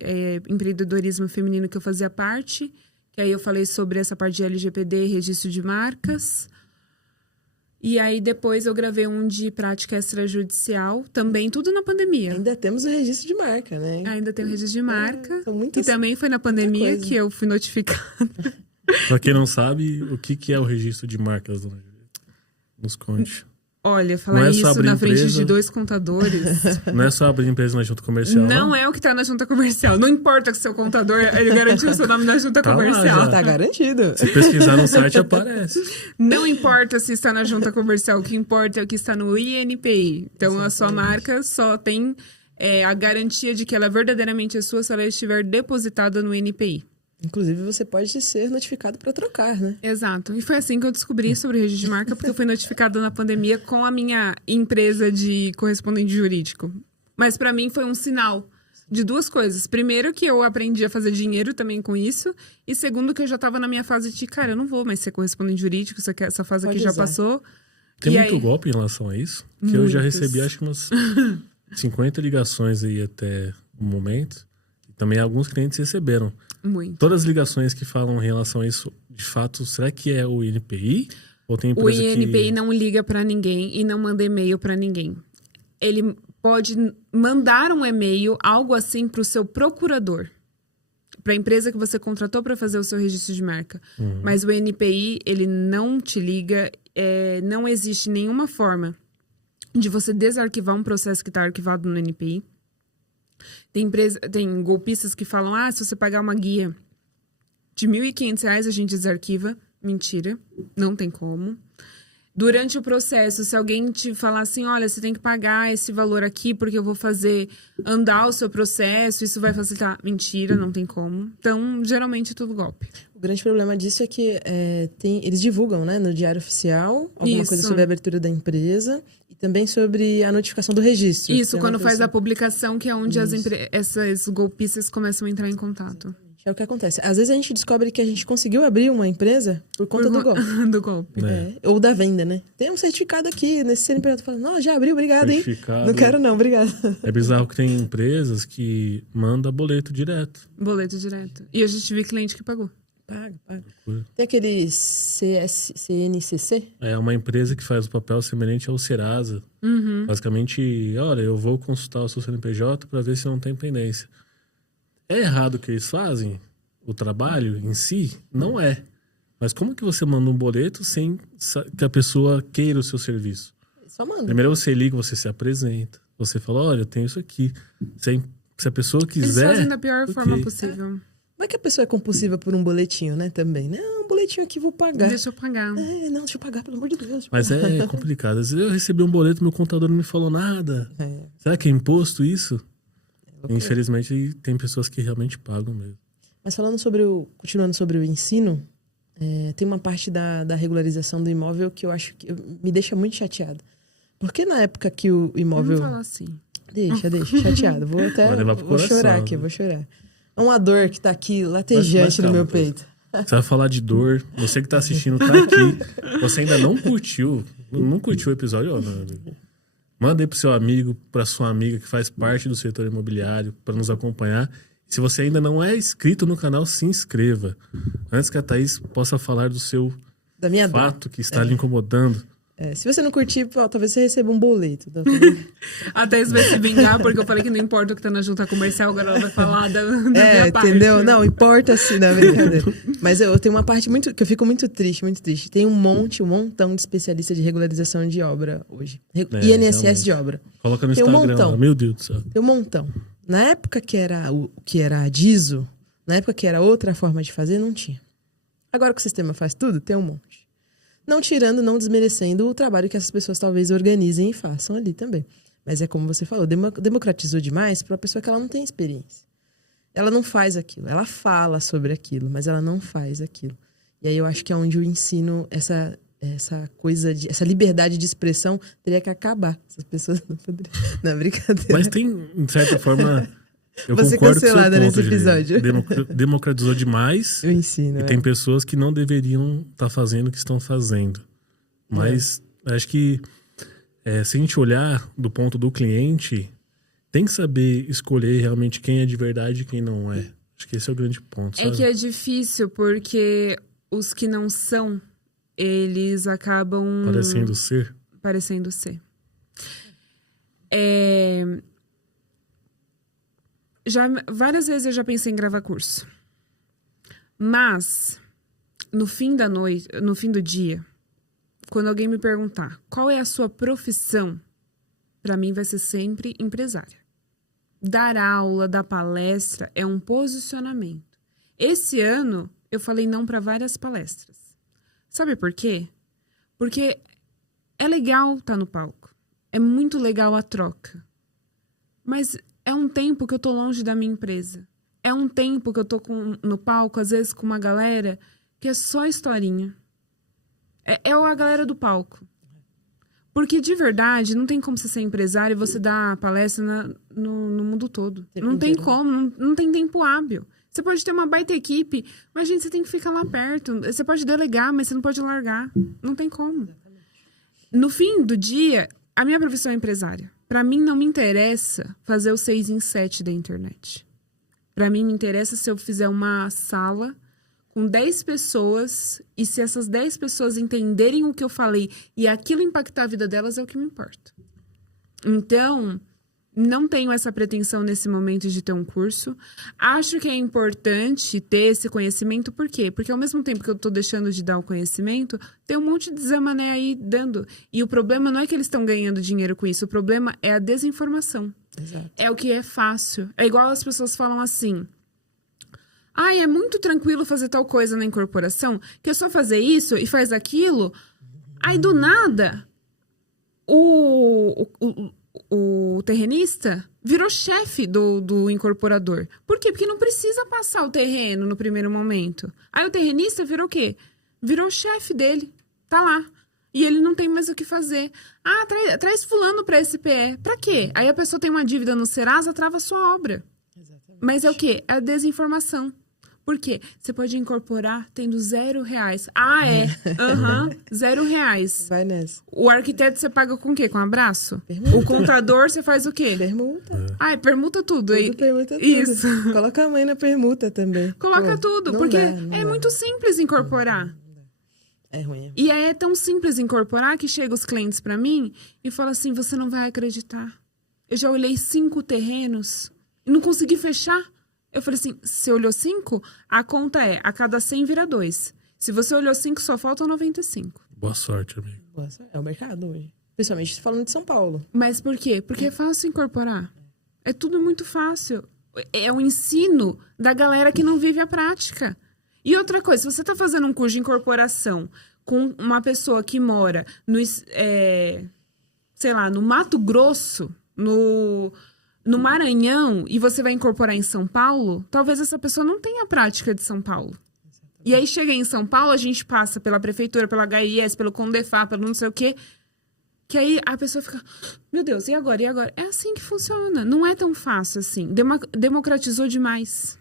empreendedorismo feminino que eu fazia parte. Que aí eu falei sobre essa parte de LGPD e registro de marcas. E aí depois eu gravei um de prática extrajudicial, também tudo na pandemia. Ainda temos o registro de marca, né? Ainda tem o registro de marca. São muitas, e também foi na pandemia que eu fui notificada. Pra quem não sabe, o que é o registro de marcas, dona Julieta? Nos conte. Olha, falar isso na frente de 2 contadores... Não é só abrir empresa na junta comercial, não é o que tá na junta comercial. Não importa que seu contador, ele garantiu o seu nome na junta comercial. Lá, tá garantido. Se pesquisar no site, aparece. Não importa se está na junta comercial. O que importa é o que está no INPI. Então, exatamente. A sua marca só tem a garantia de que ela verdadeiramente é sua se ela estiver depositada no INPI. Inclusive, você pode ser notificado para trocar, né? Exato. E foi assim que eu descobri sobre o registro de marca, porque eu fui notificada na pandemia com a minha empresa de correspondente jurídico. Mas para mim foi um sinal de 2 coisas. Primeiro, que eu aprendi a fazer dinheiro também com isso. E segundo, que eu já estava na minha fase de, cara, eu não vou mais ser correspondente jurídico, essa fase aqui já passou. Tem muito golpe em relação a isso? Que eu já recebi, acho que umas 50 ligações aí até o momento. E também alguns clientes receberam. Muito. Todas as ligações que falam em relação a isso, de fato, será que é o INPI? Ou tem empresa o INPI não liga para ninguém e não manda e-mail para ninguém. Ele pode mandar um e-mail, algo assim, para o seu procurador. Para a empresa que você contratou para fazer o seu registro de marca. Mas o INPI, ele não te liga. Não existe nenhuma forma de você desarquivar um processo que está arquivado no INPI. Tem golpistas que falam, se você pagar uma guia de R$ 1.500, a gente desarquiva. Mentira, não tem como. Durante o processo, se alguém te falar assim, olha, você tem que pagar esse valor aqui porque eu vou fazer andar o seu processo, isso vai facilitar. Mentira, não tem como. Então, geralmente, é tudo golpe. O grande problema disso é que eles divulgam, né, no Diário Oficial alguma coisa sobre a abertura da empresa e também sobre a notificação do registro. Isso, quando faz a publicação, que é onde essas golpistas começam a entrar em contato. É o que acontece. Às vezes a gente descobre que a gente conseguiu abrir uma empresa por conta do golpe. Do golpe. Ou da venda, né? Tem um certificado aqui nesse CNPJ. Fala, não, já abriu, obrigado, hein? Não quero não, obrigado. É bizarro que tem empresas que mandam boleto direto. Boleto direto. E eu já tive cliente que pagou. paga. Tem aquele CNCC? É uma empresa que faz o papel semelhante ao Serasa. Basicamente, olha, eu vou consultar o seu CNPJ para ver se não tem pendência. É errado o que eles fazem? O trabalho em si? Não é. Mas como que você manda um boleto sem que a pessoa queira o seu serviço? Só manda. Primeiro você liga, você se apresenta. Você fala, olha, eu tenho isso aqui. Se a pessoa quiser... Eles fazem da pior forma possível. Não é que a pessoa é compulsiva por um boletinho, né? Também. Não, um boletinho aqui, vou pagar. Deixa eu pagar. Não, deixa eu pagar, pelo amor de Deus. Mas é complicado. Às vezes eu recebi um boleto, meu contador não me falou nada. Será que é imposto isso? Infelizmente, tem pessoas que realmente pagam mesmo. Mas continuando sobre o ensino, tem uma parte da regularização do imóvel que eu acho que me deixa muito chateada. Porque na época que o imóvel... Não fala assim. Deixa, chateado. Vou chorar aqui, vou chorar. É uma dor que tá aqui, latejante no meu peito. Você vai falar de dor, você que tá assistindo tá aqui. Você ainda não curtiu o episódio, ó, meu amigo. Manda aí pro seu amigo, pra sua amiga que faz parte do setor imobiliário, pra nos acompanhar. Se você ainda não é inscrito no canal, se inscreva. Antes que a Thaís possa falar da minha fato dor. Que está lhe incomodando. Se você não curtir, talvez você receba um boleto. A Thaís vai se vingar, porque eu falei que não importa o que tá na junta comercial, agora ela vai falar da minha parte. Entendeu? Não, importa sim, não, brincadeira. Mas eu tenho uma parte que eu fico muito triste, muito triste. Tem um montão de especialistas de regularização de obra hoje. INSS realmente. De obra. Coloca no Instagram, lá. Meu Deus do céu. Tem um montão. Na época que era a DISO, na época que era outra forma de fazer, não tinha. Agora que o sistema faz tudo, tem um monte. Não tirando, não desmerecendo o trabalho que essas pessoas talvez organizem e façam ali também. Mas é como você falou, democratizou demais para uma pessoa que ela não tem experiência. Ela não faz aquilo, ela fala sobre aquilo, mas ela não faz aquilo. E aí eu acho que é onde o ensino, essa essa liberdade de expressão teria que acabar. Essas pessoas não poderiam... Não, brincadeira. Mas tem, de certa forma... Eu Você concordo cancelada com o nesse episódio. Democratizou demais. Eu ensino. E tem pessoas que não deveriam estar fazendo o que estão fazendo. Mas acho que se a gente olhar do ponto do cliente, tem que saber escolher realmente quem é de verdade e quem não é. Acho que esse é o grande ponto. Sabe? É que é difícil, porque os que não são, eles acabam... Parecendo ser. Parecendo ser. Várias vezes eu já pensei em gravar curso. Mas, no fim da noite, no fim do dia, quando alguém me perguntar qual é a sua profissão, para mim vai ser sempre empresária. Dar aula, dar palestra é um posicionamento. Esse ano, eu falei não para várias palestras. Sabe por quê? Porque é legal estar no palco. É muito legal a troca. Mas... é um tempo que eu tô longe da minha empresa. É um tempo que eu tô no palco, às vezes com uma galera que é só historinha. É a galera do palco. Porque, de verdade, não tem como você ser empresário e você dar palestra no mundo todo. Não tem como, não tem tempo hábil. Você pode ter uma baita equipe, mas, gente, você tem que ficar lá perto. Você pode delegar, mas você não pode largar. Não tem como. No fim do dia, a minha profissão é empresária. Para mim, não me interessa fazer o 6 em 7 da internet. Para mim, me interessa se eu fizer uma sala com 10 pessoas e se essas 10 pessoas entenderem o que eu falei e aquilo impactar a vida delas, é o que me importa. Então, não tenho essa pretensão nesse momento de ter um curso. Acho que é importante ter esse conhecimento. Por quê? Porque ao mesmo tempo que eu tô deixando de dar o conhecimento, tem um monte de Zé Mané aí dando. E o problema não é que eles estão ganhando dinheiro com isso. O problema é a desinformação. Exato. É o que é fácil. É igual as pessoas falam assim... é muito tranquilo fazer tal coisa na incorporação, que é só fazer isso e faz aquilo. Aí, do nada, o terrenista virou chefe do incorporador. Por quê? Porque não precisa passar o terreno no primeiro momento. Aí o terrenista virou o quê? Virou o chefe dele. Tá lá. E ele não tem mais o que fazer. Traz fulano pra SPE. Pra quê? Aí a pessoa tem uma dívida no Serasa, trava a sua obra. Exatamente. Mas é o quê? É a desinformação. Por quê? Você pode incorporar tendo R$0. Ah, é? Aham, R$0. Vai nessa. O arquiteto você paga com o quê? Com abraço? Permuta. O contador você faz o quê? Permuta. Ah, permuta tudo. Tudo permuta tudo. Isso. Coloca a mãe na permuta também. Coloca Pô, tudo, não porque dá, não é dá. muito simples incorporar. É ruim. E é tão simples incorporar que chega os clientes pra mim e fala assim, você não vai acreditar. Eu já olhei 5 terrenos e não consegui fechar. Eu falei assim, você olhou 5? A conta é, a cada 100 vira 2. Se você olhou 5, só faltam 95. Boa sorte, amigo. Nossa, é o mercado hoje. Principalmente falando de São Paulo. Mas por quê? Porque é fácil incorporar. É tudo muito fácil. É o ensino da galera que não vive a prática. E outra coisa, se você está fazendo um curso de incorporação com uma pessoa que mora no, sei lá, no Mato Grosso, no Maranhão, e você vai incorporar em São Paulo, talvez essa pessoa não tenha a prática de São Paulo. E aí chega em São Paulo, a gente passa pela prefeitura, pela HIS, pelo Condefá, pelo não sei o quê, que aí a pessoa fica, meu Deus, e agora? E agora? É assim que funciona. Não é tão fácil assim. Democratizou demais.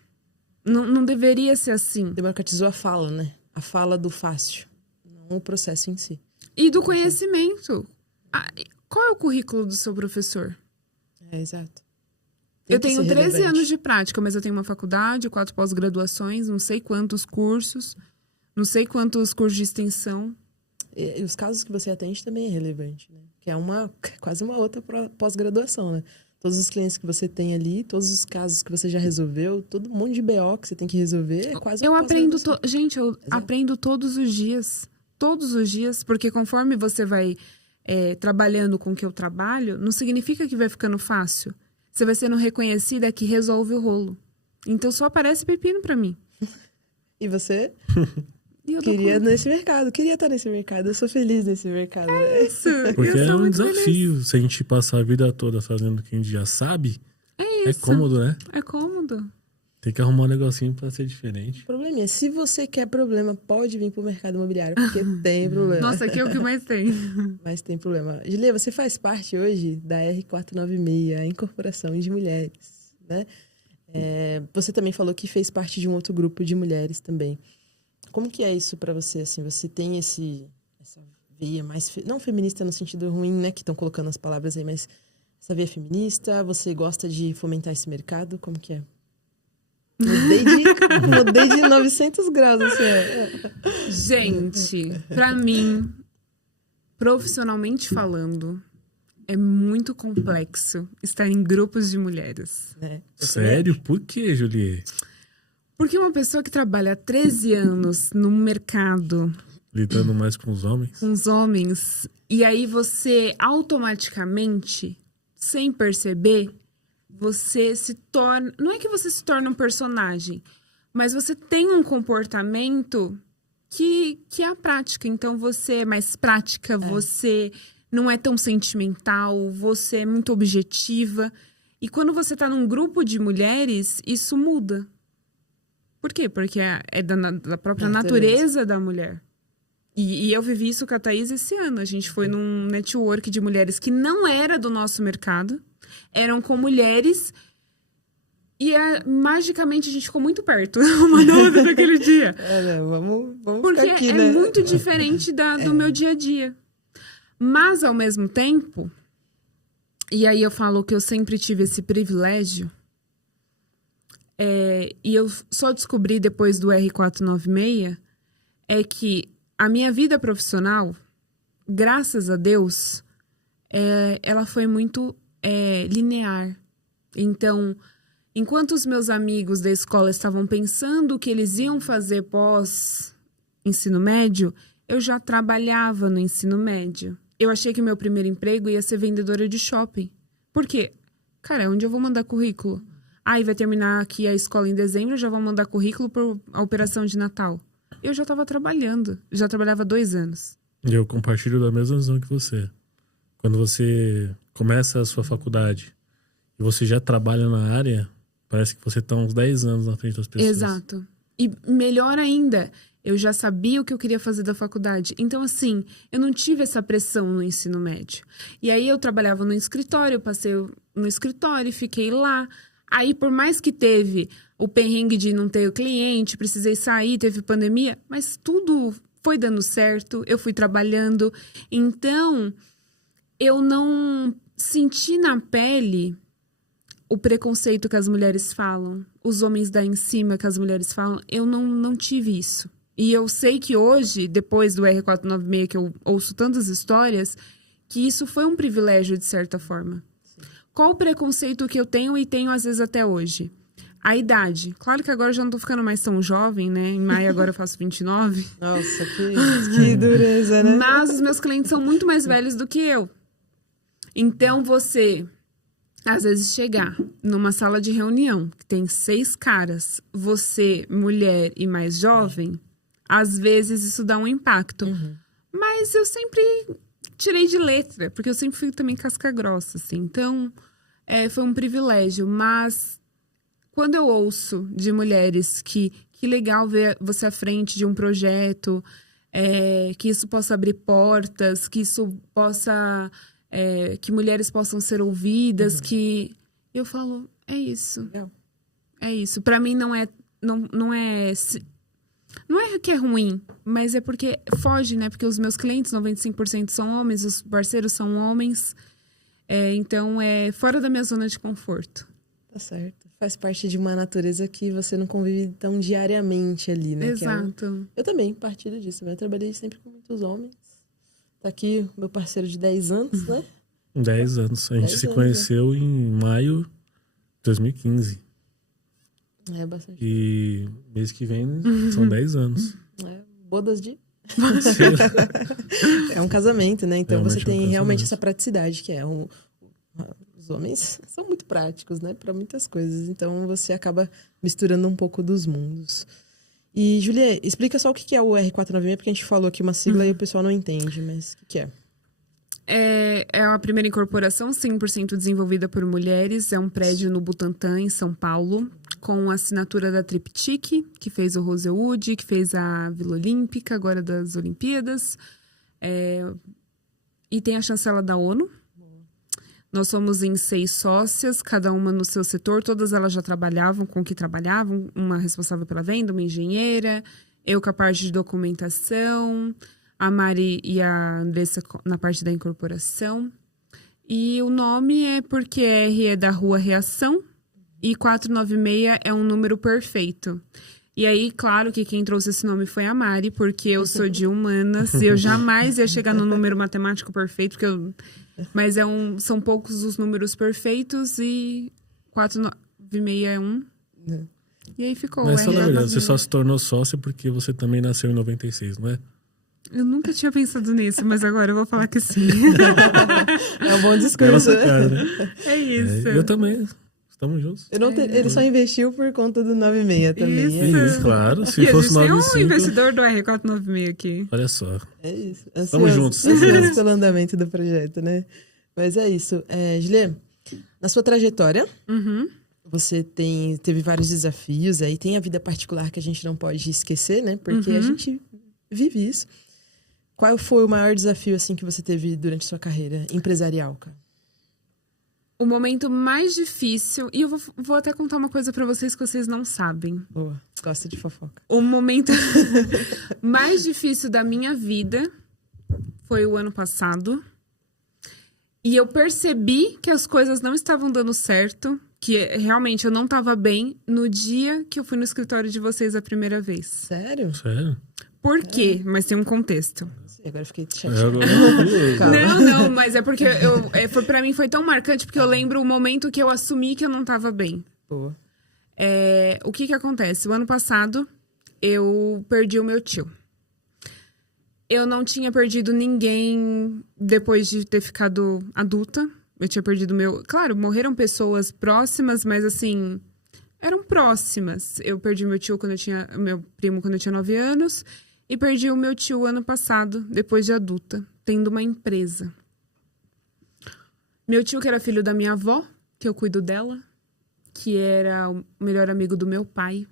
Não deveria ser assim. Democratizou a fala, né? A fala do fácil. Não o processo em si. E do conhecimento. Qual é o currículo do seu professor? É, exato. Eu tenho 13 anos de prática, mas eu tenho uma faculdade, 4 pós-graduações, não sei quantos cursos, não sei quantos cursos de extensão. E os casos que você atende também é relevante, né? Que é quase uma outra pós-graduação, né? Todos os clientes que você tem ali, todos os casos que você já resolveu, todo um monte de BO que você tem que resolver, é quase uma pós-graduação. Gente, eu aprendo todos os dias. Todos os dias, porque conforme você vai trabalhando com o que eu trabalho, não significa que vai ficando fácil. Você vai sendo reconhecida que resolve o rolo. Então só aparece pepino pra mim. E você? E Queria nesse mercado, queria estar nesse mercado. Eu sou feliz nesse mercado. É isso. Porque é um desafio. Se a gente passar a vida toda fazendo o que a gente já sabe, É isso. é cômodo, né? É cômodo. Tem que arrumar um negocinho pra ser diferente. O problema é, se você quer problema, pode vir pro mercado imobiliário, porque tem problema. Nossa, aqui é o que mais tem. Mas tem problema. Julia, você faz parte hoje da R496, a Incorporação de Mulheres, né? Você também falou que fez parte de um outro grupo de mulheres também. Como que é isso pra você, assim? Você tem essa veia mais... não feminista no sentido ruim, né? Que estão colocando as palavras aí, mas essa veia feminista, você gosta de fomentar esse mercado? Como que é? Mudei de 900 graus, assim. Gente, pra mim, profissionalmente falando, é muito complexo estar em grupos de mulheres. Sério? Por que, Julie? Porque uma pessoa que trabalha há 13 anos no mercado... Lidando mais com os homens? Com os homens. E aí você automaticamente, sem perceber, você se torna... Não é que você se torna um personagem, mas você tem um comportamento que é a prática. Então você é mais prática, você não é tão sentimental, você é muito objetiva. E quando você tá num grupo de mulheres, isso muda. Por quê? Porque é da própria natureza da mulher. E eu vivi isso com a Thaís esse ano. A gente foi num network de mulheres que não era do nosso mercado. Eram com mulheres. E magicamente a gente ficou muito perto uma da outra naquele dia. Vamos porque ficar aqui, é né? muito diferente do meu dia a dia. Mas, ao mesmo tempo... E aí eu falo que eu sempre tive esse privilégio... e eu só descobri depois do R496 é que a minha vida profissional, graças a Deus, ela foi muito linear. Então, enquanto os meus amigos da escola estavam pensando o que eles iam fazer pós-ensino médio, eu já trabalhava no ensino médio. Eu achei que o meu primeiro emprego ia ser vendedora de shopping. Por quê? Cara, onde eu vou mandar currículo? Aí vai terminar aqui a escola em dezembro, eu já vou mandar currículo para a operação de Natal. Eu já estava trabalhando, já trabalhava 2 anos. E eu compartilho da mesma visão que você. Quando você começa a sua faculdade e você já trabalha na área, parece que você está uns 10 anos na frente das pessoas. Exato. E melhor ainda, eu já sabia o que eu queria fazer da faculdade. Então, assim, eu não tive essa pressão no ensino médio. E aí eu trabalhava no escritório, eu passei no escritório, fiquei lá. Aí, por mais que teve o perrengue de não ter o cliente, precisei sair, teve pandemia, mas tudo foi dando certo, eu fui trabalhando. Então, eu não senti na pele o preconceito que as mulheres falam, os homens daí em cima que as mulheres falam. Eu não tive isso. E eu sei que hoje, depois do R496, que eu ouço tantas histórias, que isso foi um privilégio de certa forma. Sim. Qual o preconceito que eu tenho e tenho às vezes até hoje? A idade. Claro que agora eu já não tô ficando mais tão jovem, né? Em maio agora eu faço 29. Nossa, que dureza, né? Mas os meus clientes são muito mais velhos do que eu. Então você, às vezes, chegar numa sala de reunião que tem 6 caras, você, mulher e mais jovem, às vezes isso dá um impacto. Mas eu sempre tirei de letra, porque eu sempre fui também casca grossa, assim. Então, foi um privilégio. Mas quando eu ouço de mulheres que legal ver você à frente de um projeto, que isso possa abrir portas, que isso possa... que mulheres possam ser ouvidas, que... Eu falo, é isso. É isso. Pra mim não é que é ruim, mas é porque foge, né? Porque os meus clientes, 95% são homens, os parceiros são homens. Então, é fora da minha zona de conforto. Tá certo. Faz parte de uma natureza que você não convive tão diariamente ali, né? Exato. Eu também partilho disso. Eu trabalhei sempre com muitos homens. Tá aqui o meu parceiro de 10 anos, né? 10 anos. A gente se conheceu em maio de 2015. É bastante. E mês que vem são 10 anos. Bodas de... É um casamento, né? Então você tem realmente essa praticidade, que os homens são muito práticos, né? Para muitas coisas. Então você acaba misturando um pouco dos mundos. E, Julia, explica só o que é o R496, porque a gente falou aqui uma sigla e o pessoal não entende, mas o que é? É a primeira incorporação 100% desenvolvida por mulheres. É um prédio no Butantã, em São Paulo, com a assinatura da Triptych, que fez o Rosewood, que fez a Vila Olímpica, agora das Olimpíadas. E tem a chancela da ONU. Nós somos em 6 sócias, cada uma no seu setor. Todas elas já trabalhavam com o que trabalhavam. Uma responsável pela venda, uma engenheira. Eu com a parte de documentação. A Mari e a Andressa na parte da incorporação. E o nome é porque R é da Rua Reação e 496 é um número perfeito. E aí, claro que quem trouxe esse nome foi a Mari, porque eu sou de humanas e eu jamais ia chegar no número matemático perfeito, mas são poucos os números perfeitos e 496 é um. E aí ficou. Mas só na verdade, você só se tornou sócia porque você também nasceu em 96, não é? Eu nunca tinha pensado nisso, mas agora eu vou falar que sim. É um bom discurso, né? É isso. Eu também. Estamos juntos. Ele só investiu por conta do 96 também. Isso, claro. Se fosse 95... tem um investidor do R496 aqui. Olha só. É isso. Estamos juntos. Ansioso pelo andamento do projeto, né? Mas é isso. Julia, na sua trajetória, você teve vários desafios, aí tem a vida particular que a gente não pode esquecer, né? Porque a gente vive isso. Qual foi o maior desafio, assim, que você teve durante a sua carreira empresarial, cara? O momento mais difícil... E eu vou até contar uma coisa pra vocês que vocês não sabem. Boa, gosto de fofoca. O momento mais difícil da minha vida foi o ano passado. E eu percebi que as coisas não estavam dando certo, que realmente eu não estava bem, no dia que eu fui no escritório de vocês a primeira vez. Sério? Sério? Por quê? Mas tem um contexto. Agora eu fiquei chateada. Não, mas é porque pra mim foi tão marcante, porque eu lembro o momento que eu assumi que eu não tava bem. Boa. O que acontece? O ano passado, eu perdi o meu tio. Eu não tinha perdido ninguém depois de ter ficado adulta. Eu tinha perdido Claro, morreram pessoas próximas, mas assim... Eram próximas. Eu perdi meu primo quando eu tinha 9 anos. E perdi o meu tio ano passado, depois de adulta, tendo uma empresa. Meu tio, que era filho da minha avó, que eu cuido dela, que era o melhor amigo do meu pai.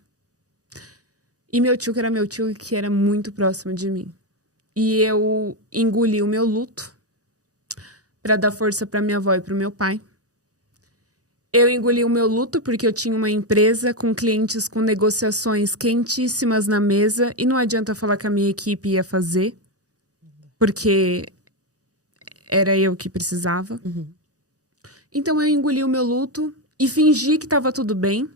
E meu tio, que era meu tio e que era muito próximo de mim. E eu engoli o meu luto para dar força para minha avó e para o meu pai. Eu engoli o meu luto porque eu tinha uma empresa com clientes com negociações quentíssimas na mesa e não adianta falar que a minha equipe ia fazer, porque era eu que precisava. Então eu engoli o meu luto e fingi que estava tudo bem.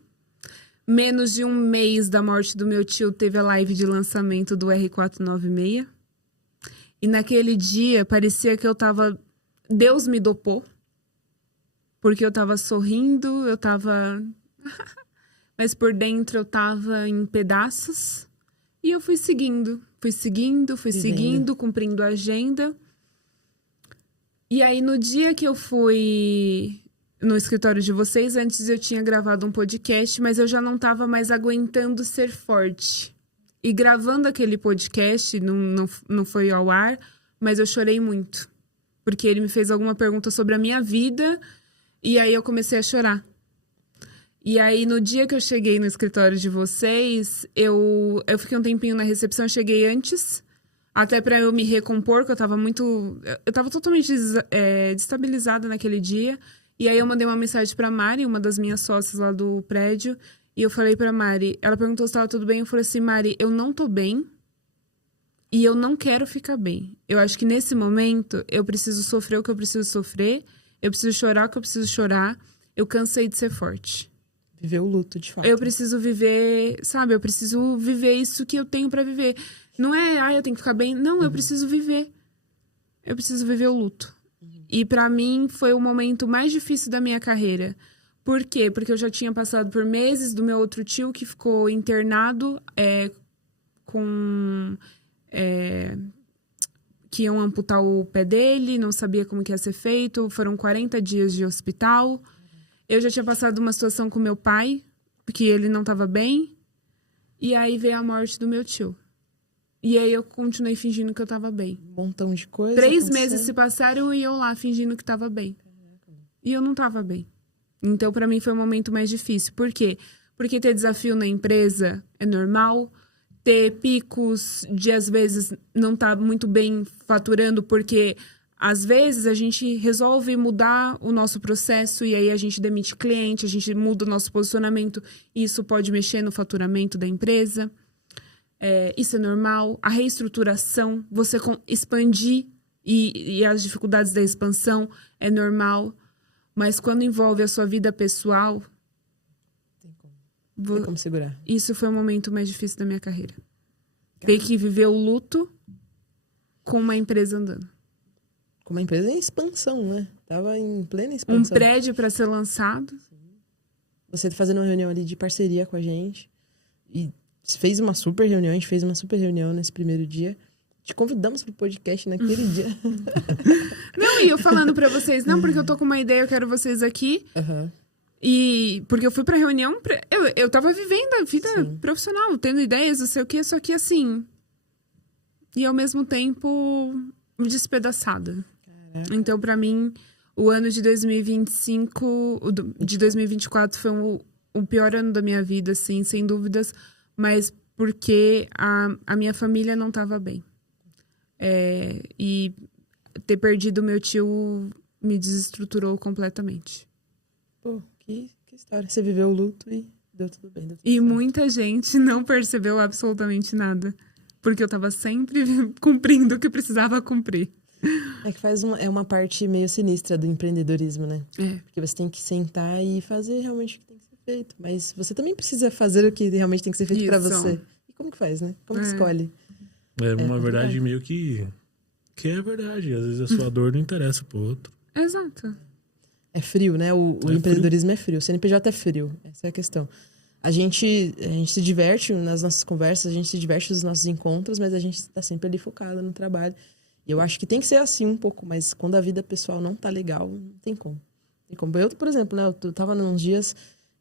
Menos de um mês da morte do meu tio, teve a live de lançamento do R496. E naquele dia, parecia que eu tava... Deus me dopou. Porque eu tava sorrindo, eu tava... Mas por dentro eu tava em pedaços. E eu fui seguindo, cumprindo a agenda. E aí, no dia que eu fui no escritório de vocês, antes eu tinha gravado um podcast, mas eu já não tava mais aguentando ser forte. E gravando aquele podcast, não foi ao ar, mas eu chorei muito. Porque ele me fez alguma pergunta sobre a minha vida, e aí eu comecei a chorar. E aí, no dia que eu cheguei no escritório de vocês, eu fiquei um tempinho na recepção, eu cheguei antes, até pra eu me recompor, que eu tava muito... Eu tava totalmente destabilizada naquele dia. E aí eu mandei uma mensagem pra Mari, uma das minhas sócias lá do prédio, e eu falei pra Mari, ela perguntou se tava tudo bem, eu falei assim, Mari, eu não tô bem e eu não quero ficar bem. Eu acho que nesse momento eu preciso sofrer o que eu preciso sofrer, eu preciso chorar o que eu preciso chorar, eu cansei de ser forte. Viver o luto, de fato. Eu preciso viver, sabe, eu preciso viver isso que eu tenho pra viver. Não é, eu tenho que ficar bem, não, eu preciso viver. Eu preciso viver o luto. E pra mim foi o momento mais difícil da minha carreira. Por quê? Porque eu já tinha passado por meses do meu outro tio que ficou internado que iam amputar o pé dele, não sabia como que ia ser feito. Foram 40 dias de hospital. Eu já tinha passado uma situação com meu pai, porque ele não estava bem. E aí veio a morte do meu tio. E aí eu continuei fingindo que eu tava bem. Um montão de coisa. 3 meses se passaram e eu lá fingindo que tava bem. E eu não tava bem. Então, pra mim, foi o momento mais difícil. Por quê? Porque ter desafio na empresa é normal. Ter picos de, às vezes, não tá muito bem faturando, porque, às vezes, a gente resolve mudar o nosso processo e aí a gente demite cliente, a gente muda o nosso posicionamento e isso pode mexer no faturamento da empresa. Isso é normal. A reestruturação, você expandir e as dificuldades da expansão é normal. Mas quando envolve a sua vida pessoal... Tem como segurar. Isso foi o momento mais difícil da minha carreira. Ter que viver o luto com uma empresa andando. Com uma empresa em expansão, né? Tava em plena expansão. Um prédio para ser lançado. Você fazendo uma reunião ali de parceria com a gente. E fez uma super reunião. A gente fez uma super reunião nesse primeiro dia. Te convidamos pro podcast naquele dia. Não, e eu falando pra vocês, não, porque eu tô com uma ideia, eu quero vocês aqui. E porque eu fui pra reunião, eu tava vivendo a vida profissional, tendo ideias, não sei o que, só que assim... E ao mesmo tempo, despedaçada. Caraca. Então, pra mim, o ano de 2025, de 2024 foi o pior ano da minha vida, assim, sem dúvidas. Mas porque a minha família não tava bem. E ter perdido meu tio me desestruturou completamente. Pô, que história. Você viveu o luto e deu tudo bem. E certo. Muita gente não percebeu absolutamente nada. Porque eu tava sempre cumprindo o que precisava cumprir. É que é uma parte meio sinistra do empreendedorismo, né? Porque você tem que sentar e fazer realmente o que tem que ser feito. Mas você também precisa fazer o que realmente tem que ser feito pra você. E como que faz, né? Como que escolhe? É uma verdade meio que é verdade. Às vezes a sua dor não interessa pro outro. Exato. É frio, né? O empreendedorismo é frio. O CNPJ é frio. Essa é a questão. A gente se diverte nas nossas conversas, a gente se diverte nos nossos encontros, mas a gente tá sempre ali focada no trabalho. E eu acho que tem que ser assim um pouco, mas quando a vida pessoal não tá legal, não tem como. Eu, por exemplo, né? Eu tava nos dias...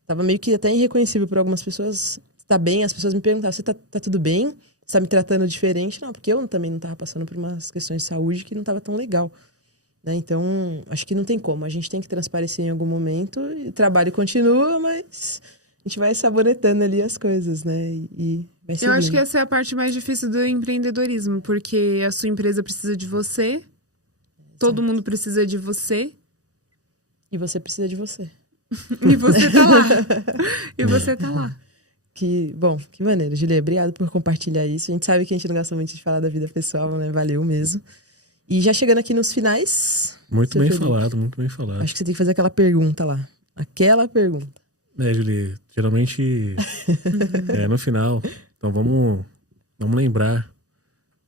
Tava meio que até irreconhecível por algumas pessoas. Tá bem? As pessoas me perguntavam, você tá tudo bem? Você tá me tratando diferente? Não, porque eu também não tava passando por umas questões de saúde que não tava tão legal. Né? Então, acho que não tem como. A gente tem que transparecer em algum momento. E o trabalho continua, mas a gente vai sabonetando ali as coisas, né? E vai seguindo. Eu acho que essa é a parte mais difícil do empreendedorismo. Porque a sua empresa precisa de você. Todo mundo precisa de você. E você precisa de você. E você tá lá. E você tá lá. Que maneiro, Julia. Obrigado por compartilhar isso. A gente sabe que a gente não gosta muito de falar da vida pessoal, né? Valeu mesmo. E já chegando aqui nos finais... Muito seu bem Felipe, falado, muito bem falado. acho que você tem que fazer aquela pergunta lá. Aquela pergunta. Julie, geralmente no final. Então vamos lembrar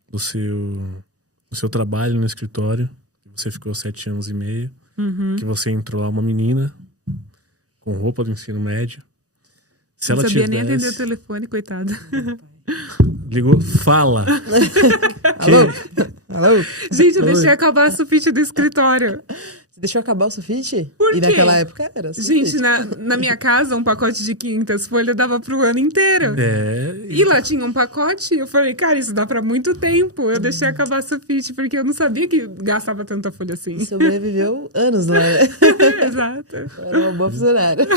do seu trabalho no escritório. Você ficou 7 anos e meio. Que você entrou lá uma menina com roupa do ensino médio. Se ela não sabia tivesse... nem atender o telefone, coitada. Ligou, fala. Alô? Gente, eu deixei acabar a sulfite do escritório. Você deixou acabar o sulfite? Por E quê? naquela época era sulfite. Gente, na minha casa, um pacote de 500 folhas dava pro ano inteiro. E lá tinha um pacote, eu falei, cara, isso dá pra muito tempo. Eu deixei acabar a sulfite, porque eu não sabia que gastava tanta folha assim. E sobreviveu anos lá, né? Exato. Era uma boa funcionária.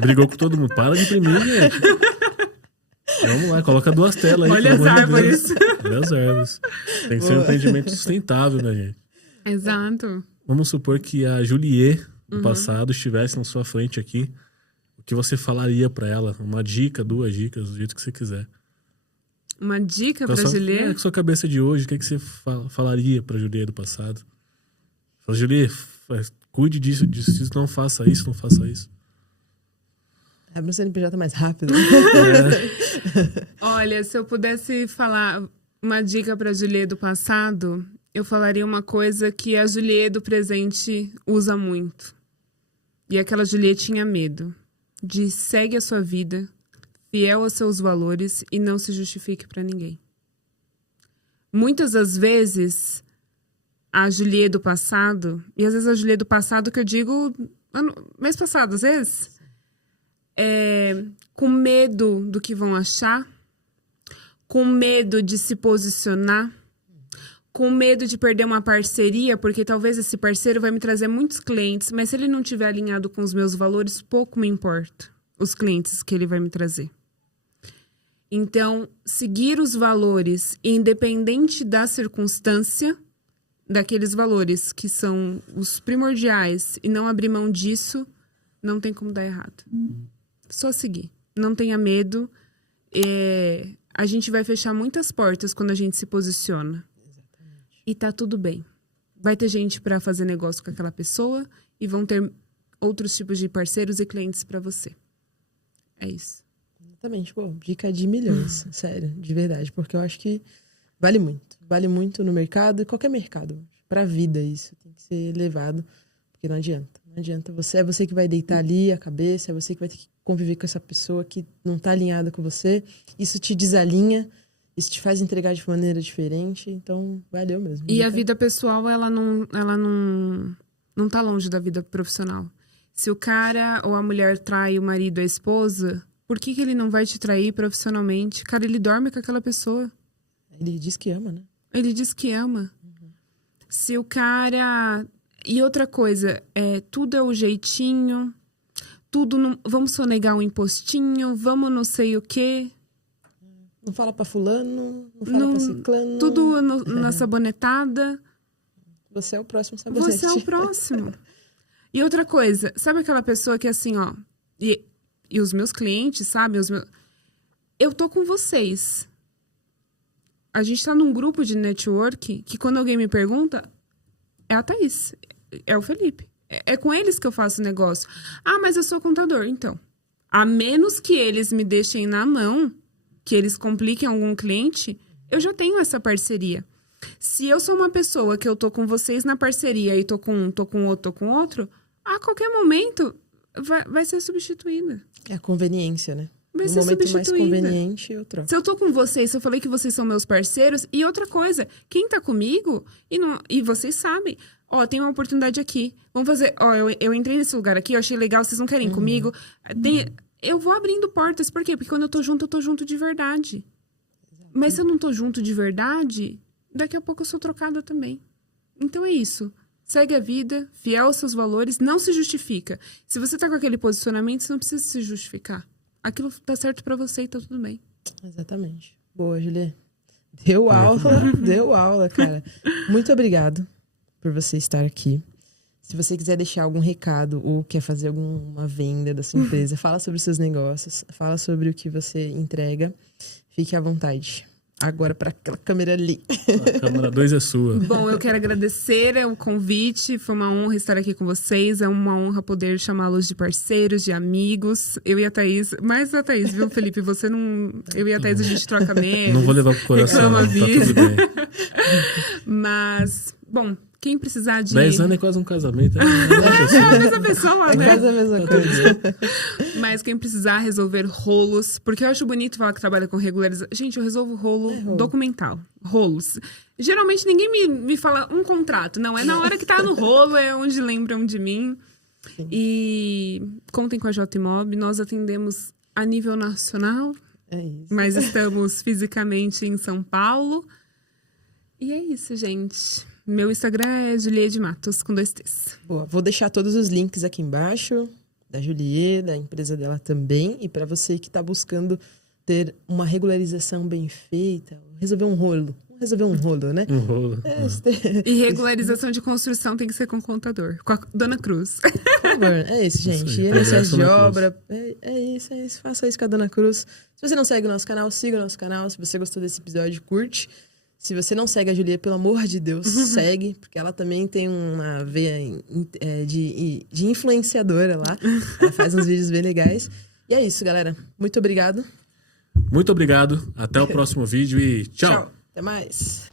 Brigou com todo mundo. Para de imprimir, gente. Vamos lá, coloca 2 telas aí. Olha as árvores. Olha as árvores. Tem que ser um empreendimento sustentável, né, gente? Exato. Vamos supor que a Julie do passado estivesse na sua frente aqui. O que você falaria pra ela? Uma dica, 2 dicas, do jeito que você quiser. Uma dica Então, pra Julie? com sua cabeça de hoje, o que você falaria pra Julie do passado? Fala, Julie, cuide disso, não faça isso, não faça isso. Abre um CNPJ mais rápido. Olha, se eu pudesse falar uma dica pra Julie do passado, eu falaria uma coisa que a Julie do presente usa muito. E aquela Julie tinha medo. De segue a sua vida, fiel aos seus valores e não se justifique pra ninguém. Muitas das vezes, a Julie do passado, e às vezes a Julie do passado que eu digo mês passado, às vezes, com medo do que vão achar, com medo de se posicionar, com medo de perder uma parceria, porque talvez esse parceiro vai me trazer muitos clientes, mas se ele não estiver alinhado com os meus valores, pouco me importa os clientes que ele vai me trazer. Então, seguir os valores, independente da circunstância, daqueles valores que são os primordiais, e não abrir mão disso, não tem como dar errado. Só seguir. Não tenha medo. A gente vai fechar muitas portas quando a gente se posiciona. E tá tudo bem. Vai ter gente para fazer negócio com aquela pessoa e vão ter outros tipos de parceiros e clientes para você. É isso. Exatamente. Pô, dica de milhões. Sério, de verdade. Porque eu acho que vale muito. Vale muito no mercado, qualquer mercado. Pra vida isso tem que ser levado. Porque não adianta. Não adianta. É você que vai deitar ali a cabeça, é você que vai ter que conviver com essa pessoa que não tá alinhada com você. Isso te desalinha. Isso te faz entregar de maneira diferente, então valeu mesmo. E a vida pessoal, ela não tá longe da vida profissional. Se o cara ou a mulher trai o marido ou a esposa, por que ele não vai te trair profissionalmente? Cara, ele dorme com aquela pessoa. Ele diz que ama, né? Ele diz que ama. Se o cara... E outra coisa, tudo é o jeitinho, tudo... Vamos sonegar um impostinho, vamos não sei o quê... Não fala pra fulano, não fala pra ciclano. Tudo na sabonetada. Você é o próximo sabonete. Você é o próximo. E outra coisa, sabe aquela pessoa que é assim, ó... E os meus clientes, sabe? Eu tô com vocês. A gente tá num grupo de network que quando alguém me pergunta, é a Thaís, é o Felipe. É com eles que eu faço negócio. Ah, mas eu sou contador. Então, a menos que eles me deixem na mão... que eles compliquem algum cliente, eu já tenho essa parceria. Se eu sou uma pessoa que eu tô com vocês na parceria e tô com outro, a qualquer momento vai ser substituída. É a conveniência, né? Vai no ser momento substituída. mais conveniente, eu troco. Se eu tô com vocês, se eu falei que vocês são meus parceiros, e outra coisa, quem tá comigo, e vocês sabem, tem uma oportunidade aqui, vamos fazer, eu entrei nesse lugar aqui, eu achei legal, vocês não querem ir comigo, eu vou abrindo portas. Por quê? Porque quando eu tô junto de verdade. Mas se eu não tô junto de verdade, daqui a pouco eu sou trocada também. Então é isso. Segue a vida, fiel aos seus valores, não se justifica. Se você tá com aquele posicionamento, você não precisa se justificar. Aquilo tá certo pra você e tá tudo bem. Exatamente. Boa, Julie. Deu aula, cara. Muito obrigado por você estar aqui. Se você quiser deixar algum recado ou quer fazer alguma venda da sua empresa, fala sobre os seus negócios, fala sobre o que você entrega, fique à vontade. Agora para aquela câmera ali. A câmera 2 é sua. Bom, eu quero agradecer o convite. Foi uma honra estar aqui com vocês. É uma honra poder chamá-los de parceiros, de amigos. Eu e a Thaís. Mais a Thaís, viu, Felipe? Você não... Eu e a Thaís, a gente troca memes. Não vou levar pro coração, reclama a tá vida. tudo bem. Mas, bom, quem precisar de... 10 anos é quase um casamento. É a mesma pessoa, É né? quase a mesma coisa. Mas quem precisar resolver rolos, porque eu acho bonito falar que trabalha com regularização. Gente, eu resolvo rolo documental. Rolos. Geralmente ninguém me fala um contrato. Não, é na hora que tá no rolo, é onde lembram de mim. Sim. E contem com a JMob. Nós atendemos a nível nacional. É isso. Mas estamos fisicamente em São Paulo. E é isso, gente. Meu Instagram é Julie de Matos, com 2 T's. Boa, vou deixar todos os links aqui embaixo, da Julie, da empresa dela também. E para você que está buscando ter uma regularização bem feita, resolver um rolo. Resolver um rolo, né? Um rolo. E regularização de construção tem que ser com o contador, com a Dona Cruz. Por favor, é isso, gente. INSS de obra, é isso. Faça isso com a Dona Cruz. Se você não segue o nosso canal, siga o nosso canal. Se você gostou desse episódio, curte. Se você não segue a Julie, pelo amor de Deus, segue, porque ela também tem uma veia de influenciadora lá. Ela faz uns vídeos bem legais. E é isso, galera. Muito obrigado. Muito obrigado. Até o próximo vídeo e tchau. Até mais.